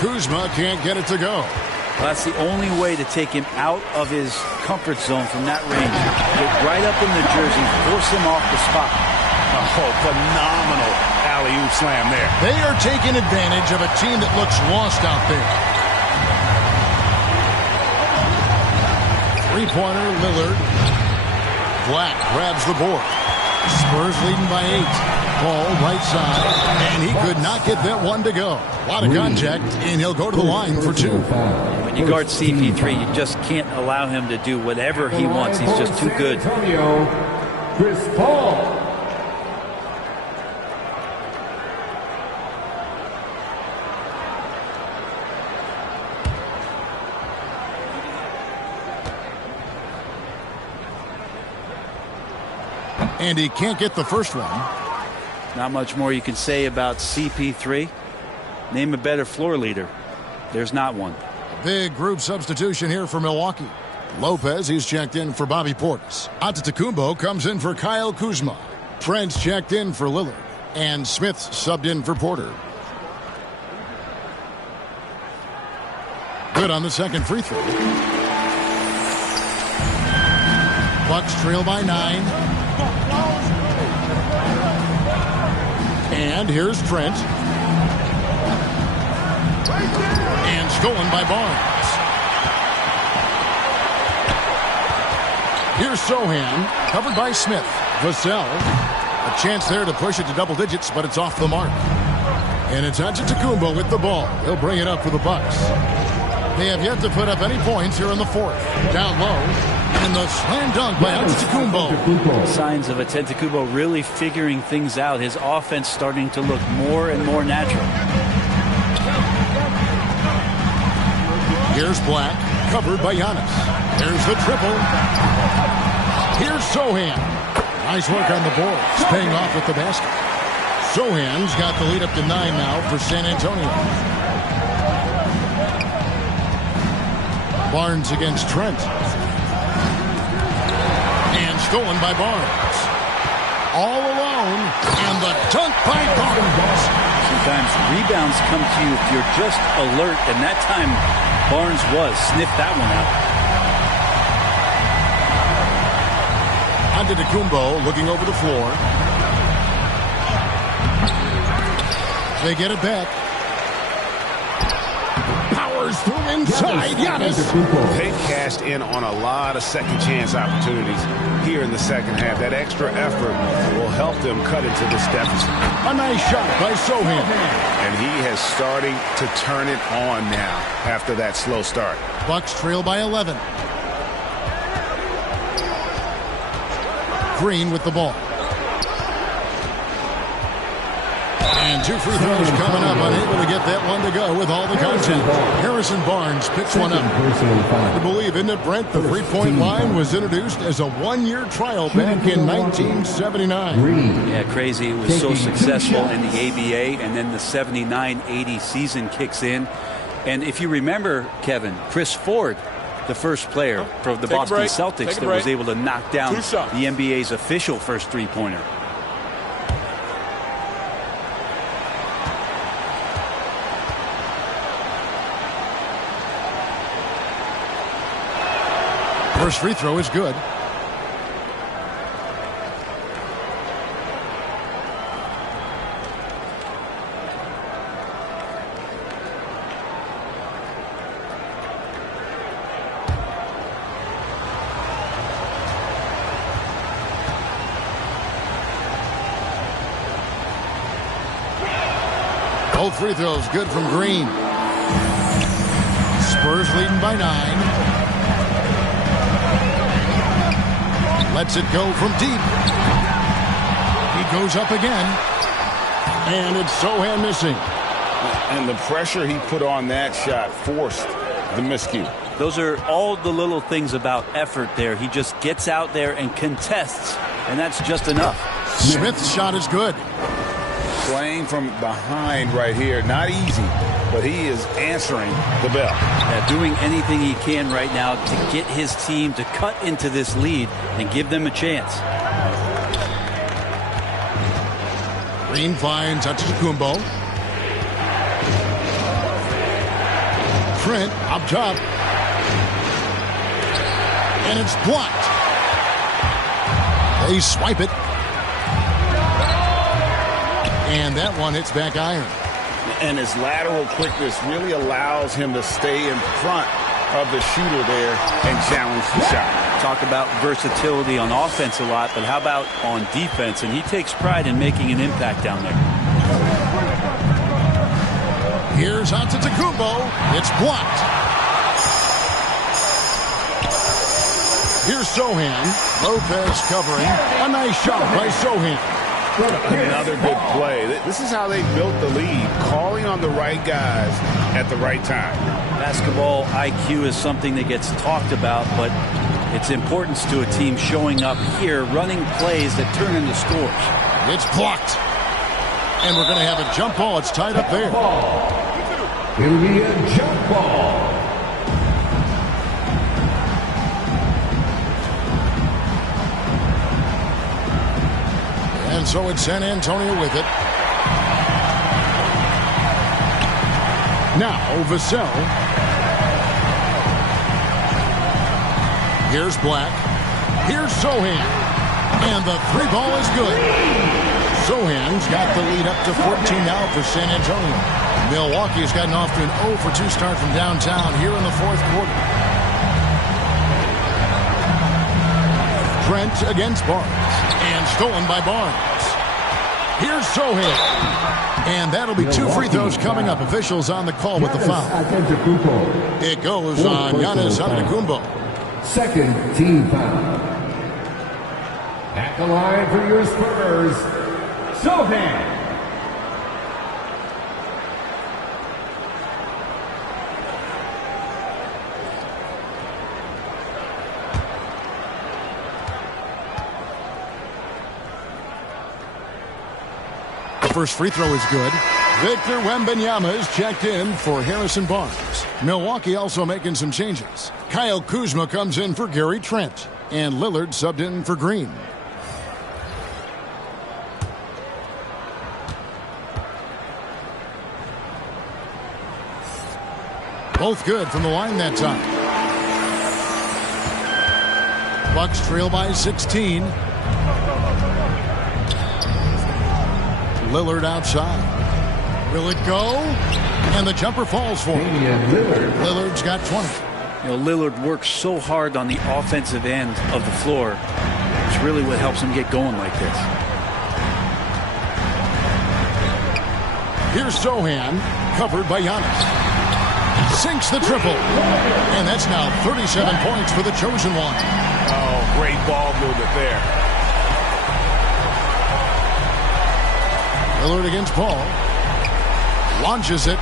Kuzma can't get it to go. Well, that's the only way to take him out of his comfort zone from that range. Get right up in the jersey, force him off the spot. Oh, phenomenal alley-oop slam there. They are taking advantage of a team that looks lost out there. Three-pointer, Lillard. Black grabs the board. Spurs leading by 8. Ball right side, and he could not get that one to go. A lot of contact, and he'll go to the line for 2. When you guard CP3, you just can't allow him to do whatever he wants. He's just too good. Chris Paul. And he can't get the first one. Not much more you can say about CP3. Name a better floor leader. There's not one. Big group substitution here for Milwaukee. Lopez, he's checked in for Bobby Portis. Antetokounmpo comes in for Kyle Kuzma. Trent's checked in for Lillard. And Smith's subbed in for Porter. Good on the second free throw. Bucks trail by 9. And here's Trent. And stolen by Barnes. Here's Sohan, covered by Smith. Vassell, a chance there to push it to double digits, but it's off the mark. And it's Antetokounmpo with the ball. He'll bring it up for the Bucks. They have yet to put up any points here in the fourth. Down low, and the slam dunk by Antetokounmpo. Signs of Antetokounmpo really figuring things out. His offense starting to look more and more natural. Here's Black, covered by Giannis. There's the triple. Here's Sohan. Nice work on the boards, paying off with the basket. Sohan's got the lead up to 9 now for San Antonio. Barnes against Trent. And stolen by Barnes. All alone, and the dunk by Barnes. Sometimes rebounds come to you if you're just alert, and that time Barnes was. Sniffed that one out. Antetokounmpo looking over the floor. They get it back. Powers through inside. Giannis. They cashed in on a lot of second chance opportunities here in the second half. That extra effort will help them cut into this deficit. A nice shot by Sohan. And he has starting to turn it on now after that slow start. Bucks trail by 11. Green with the ball. And 2 free throws coming up, unable to get that one to go with all the content. Harrison Barnes picks one up. Hard to believe, isn't it, Brent? The three-point line was introduced as a one-year trial back in 1979. Yeah, crazy. It was so successful in the ABA, and then the 79-80 season kicks in. And if you remember, Kevin, Chris Ford, the first player from the Boston Celtics that was able to knock down the NBA's official first three-pointer. First free throw is good. Both free throws good from Green. Spurs leading by 9. Lets it go from deep. He goes up again. And it's Sohan missing. And the pressure he put on that shot forced the miscue. Those are all the little things about effort there. He just gets out there and contests, and that's just enough. Smith's shot is good. Playing from behind right here, not easy, but he is answering the bell. Yeah, doing anything he can right now to get his team to cut into this lead and give them a chance. Green finds Antetokounmpo. Trent up top. And it's blocked. They swipe it. And that one hits back iron. And his lateral quickness really allows him to stay in front of the shooter there and challenge the shot. Talk about versatility on offense a lot, but how about on defense? And he takes pride in making an impact down there. Here's Antetokounmpo. It's blocked. Here's Sochan. Lopez covering. A nice shot by Sochan. Another good play. This is how they built the lead, calling on the right guys at the right time. Basketball IQ is something that gets talked about, but its importance to a team showing up here, running plays that turn into scores. It's blocked. And we're going to have a jump ball. It's tied up there. It'll be a jump ball. And so it's San Antonio with it. Now, Vassell. Here's Black. Here's Sochan. And the three ball is good. Sochan's got the lead up to 14 now for San Antonio. Milwaukee has gotten off to an 0-for-2 start from downtown here in the fourth quarter. Trent against Barnes. And stolen by Barnes. Here's Sochan. And that'll be 2 free throws coming up. Officials on the call with the foul. It goes on Giannis Antetokounmpo. Second team foul. At the line for your Spurs, Sochan. First free throw is good. Victor Wembanyama is checked in for Harrison Barnes. Milwaukee also making some changes. Kyle Kuzma comes in for Gary Trent. And Lillard subbed in for Green. Both good from the line that time. Bucks trail by 16. Lillard outside. Will it go? And the jumper falls for him. Lillard's got 20. You know, Lillard works so hard on the offensive end of the floor. It's really what helps him get going like this. Here's Sochan, covered by Giannis. Sinks the triple. And that's now 37 points for the chosen one. Oh, great ball movement there. Lillard against Paul. Launches it.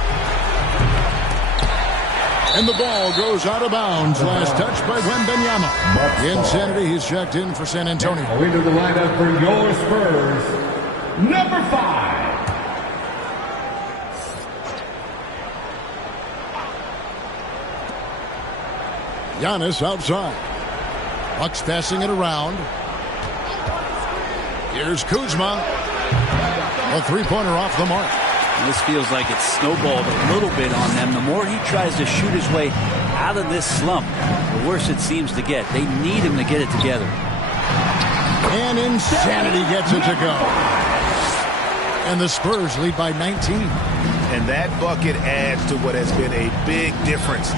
And the ball goes out of bounds. Last touch by Wembanyama. Insanity, he's checked in for San Antonio. Into the lineup for your Spurs, number 5. Giannis outside. Bucks passing it around. Here's Kuzma. A three-pointer off the mark. And this feels like it's snowballed a little bit on them. The more he tries to shoot his way out of this slump, the worse it seems to get. They need him to get it together. And Insanity gets it to go. And the Spurs lead by 19. And that bucket adds to what has been a big difference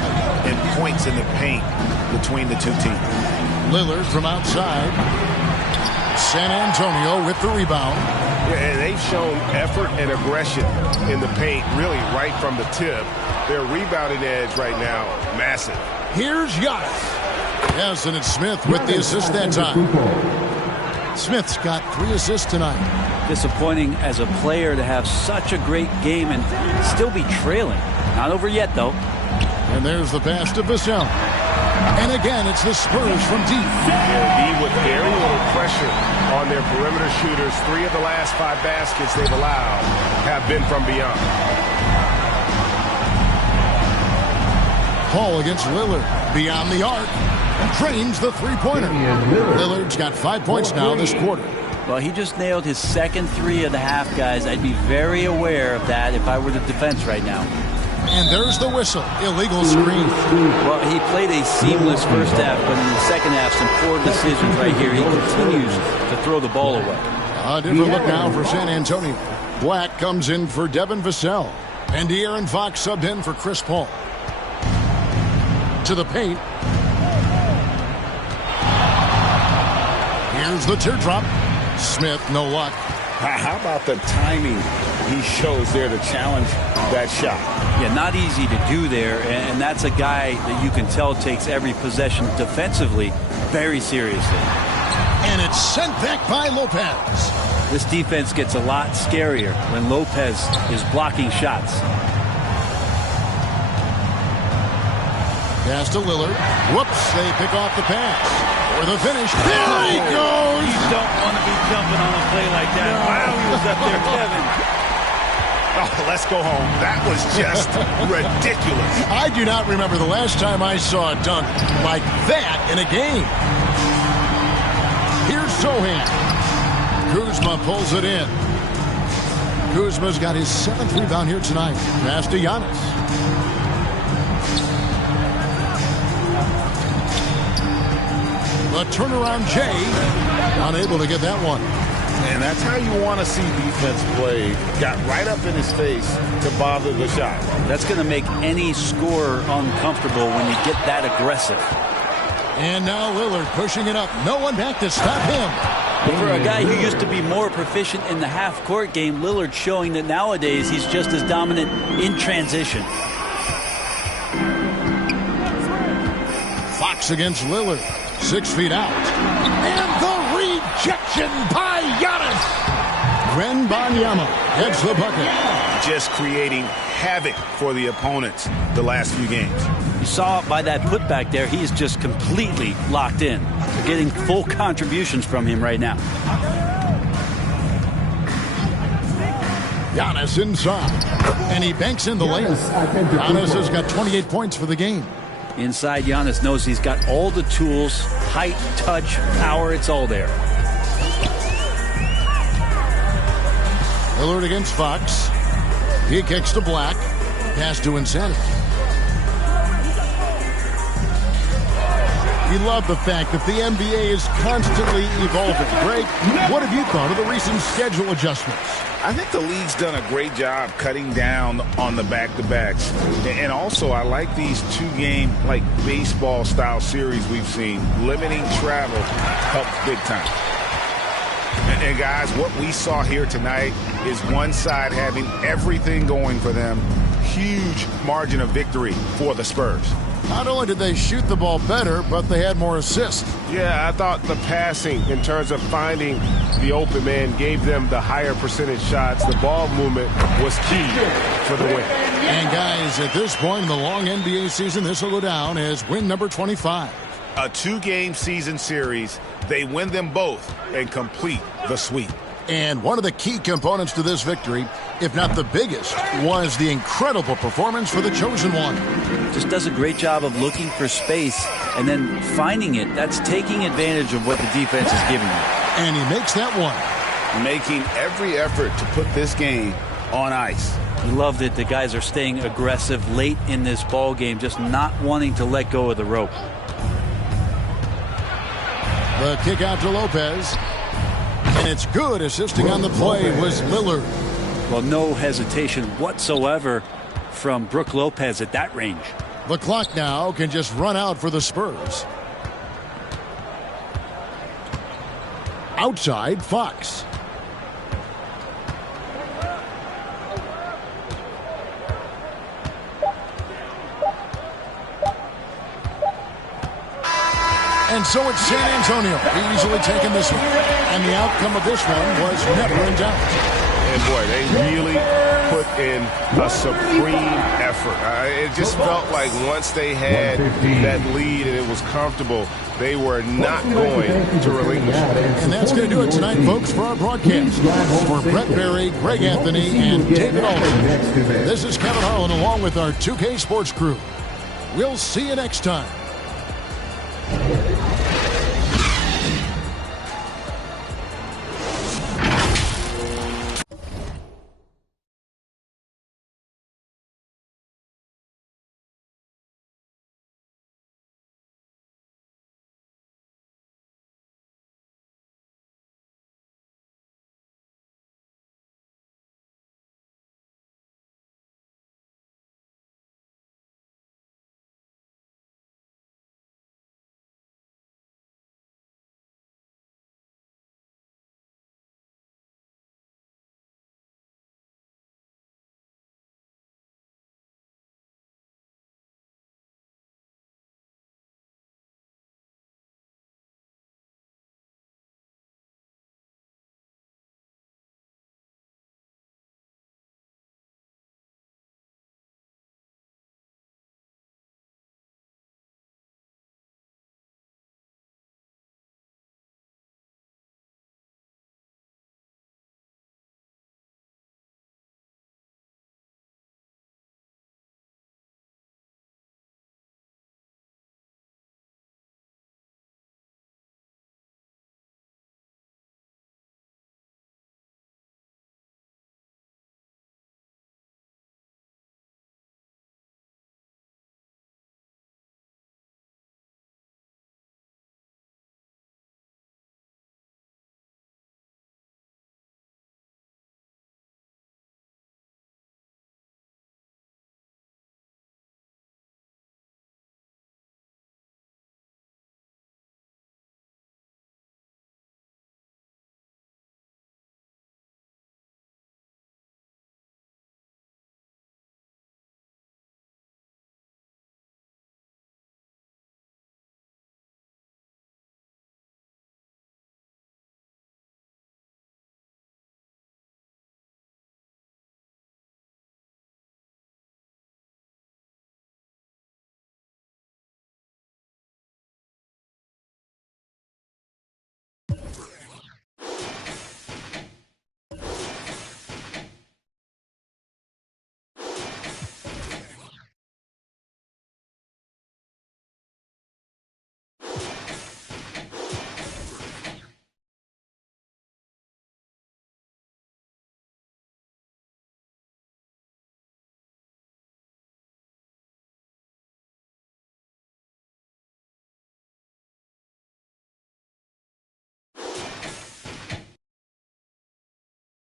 in points in the paint between the two teams. Lillard from outside. San Antonio with the rebound. Yeah, and they've shown effort and aggression in the paint, really right from the tip. Their rebounding edge right now, massive. Here's Giannis. Yes, and it's Smith with the assist that time. Smith's got 3 assists tonight. Disappointing as a player to have such a great game and still be trailing. Not over yet, though. And there's the pass to Vassell. And again, it's the Spurs from deep. Yeah, with very little pressure on their perimeter shooters. 3 of the last 5 baskets they've allowed have been from beyond. Paul against Lillard. Beyond the arc. Drains the three-pointer. Lillard's got 5 points now this quarter. Well, he just nailed his second 3 of the half, guys. I'd be very aware of that if I were the defense right now. And there's the whistle. Illegal screen. Well, he played a seamless first half, but in the second half, some poor decisions right here. He continues to throw the ball away. A different look now for San Antonio. Black comes in for Devin Vassell. And De'Aaron Fox subbed in for Chris Paul. To the paint. Here's the teardrop. Smith, no luck. How about the timing he shows there to challenge that shot? Yeah, not easy to do there, and that's a guy that you can tell takes every possession defensively very seriously. And it's sent back by Lopez. This defense gets a lot scarier when Lopez is blocking shots. Pass to Lillard. Whoops, they pick off the pass. For the finish. There he goes! You don't want to be jumping on a play like that. Wow, he was up there, Kevin. Oh, let's go home. That was just ridiculous. I do not remember the last time I saw a dunk like that in a game. Here's Sohan. Kuzma pulls it in. Kuzma's got his 7th rebound here tonight. Pass to Giannis. The turnaround Jay, unable to get that one. And that's how you want to see defense play. Got right up in his face to bother the shot. That's going to make any scorer uncomfortable when you get that aggressive. And now Lillard pushing it up. No one back to stop him. But for a guy who used to be more proficient in the half-court game, Lillard showing that nowadays he's just as dominant in transition. Fox against Lillard. 6 feet out. And the rejection by Giannis. Wembanyama gets the bucket. Just creating havoc for the opponents the last few games. You saw by that putback there, he's just completely locked in. They're getting full contributions from him right now. Giannis inside. And he banks in the layup. Giannis has got 28 points for the game. Inside, Giannis knows he's got all the tools, height, touch, power, it's all there. Lillard against Fox. He kicks to Black. Pass to Insanity. We love the fact that the NBA is constantly evolving. Greg, what have you thought of the recent schedule adjustments? I think the league's done a great job cutting down on the back-to-backs. And also, I like these 2-game, like, baseball-style series we've seen. Limiting travel helps big time. And guys, what we saw here tonight is one side having everything going for them. Huge margin of victory for the Spurs. Not only did they shoot the ball better, but they had more assists. Yeah, I thought the passing in terms of finding the open man gave them the higher percentage shots. The ball movement was key for the win. And guys, at this point in the long NBA season, this will go down as win number 25. A 2-game season series. They win them both and complete the sweep. And one of the key components to this victory, if not the biggest, was the incredible performance for the chosen one. Just does a great job of looking for space and then finding it. That's taking advantage of what the defense is giving you. And he makes that one. Making every effort to put this game on ice. I love that the guys are staying aggressive late in this ball game, just not wanting to let go of the rope. The kick out to Lopez. And it's good. Assisting on the play was Lillard. Well, no hesitation whatsoever from Brook Lopez at that range. The clock now can just run out for the Spurs. Outside, Fox. And so it's San Antonio easily taking this one. And the outcome of this one was never in doubt. And boy, they really put in a supreme effort. It just felt like once they had that lead and it was comfortable, they were not going to relinquish. And that's going to do it tonight, folks, for our broadcast. For Brent Barry, Greg Anthony, and David Aldridge, this is Kevin Harlan along with our 2K Sports crew. We'll see you next time.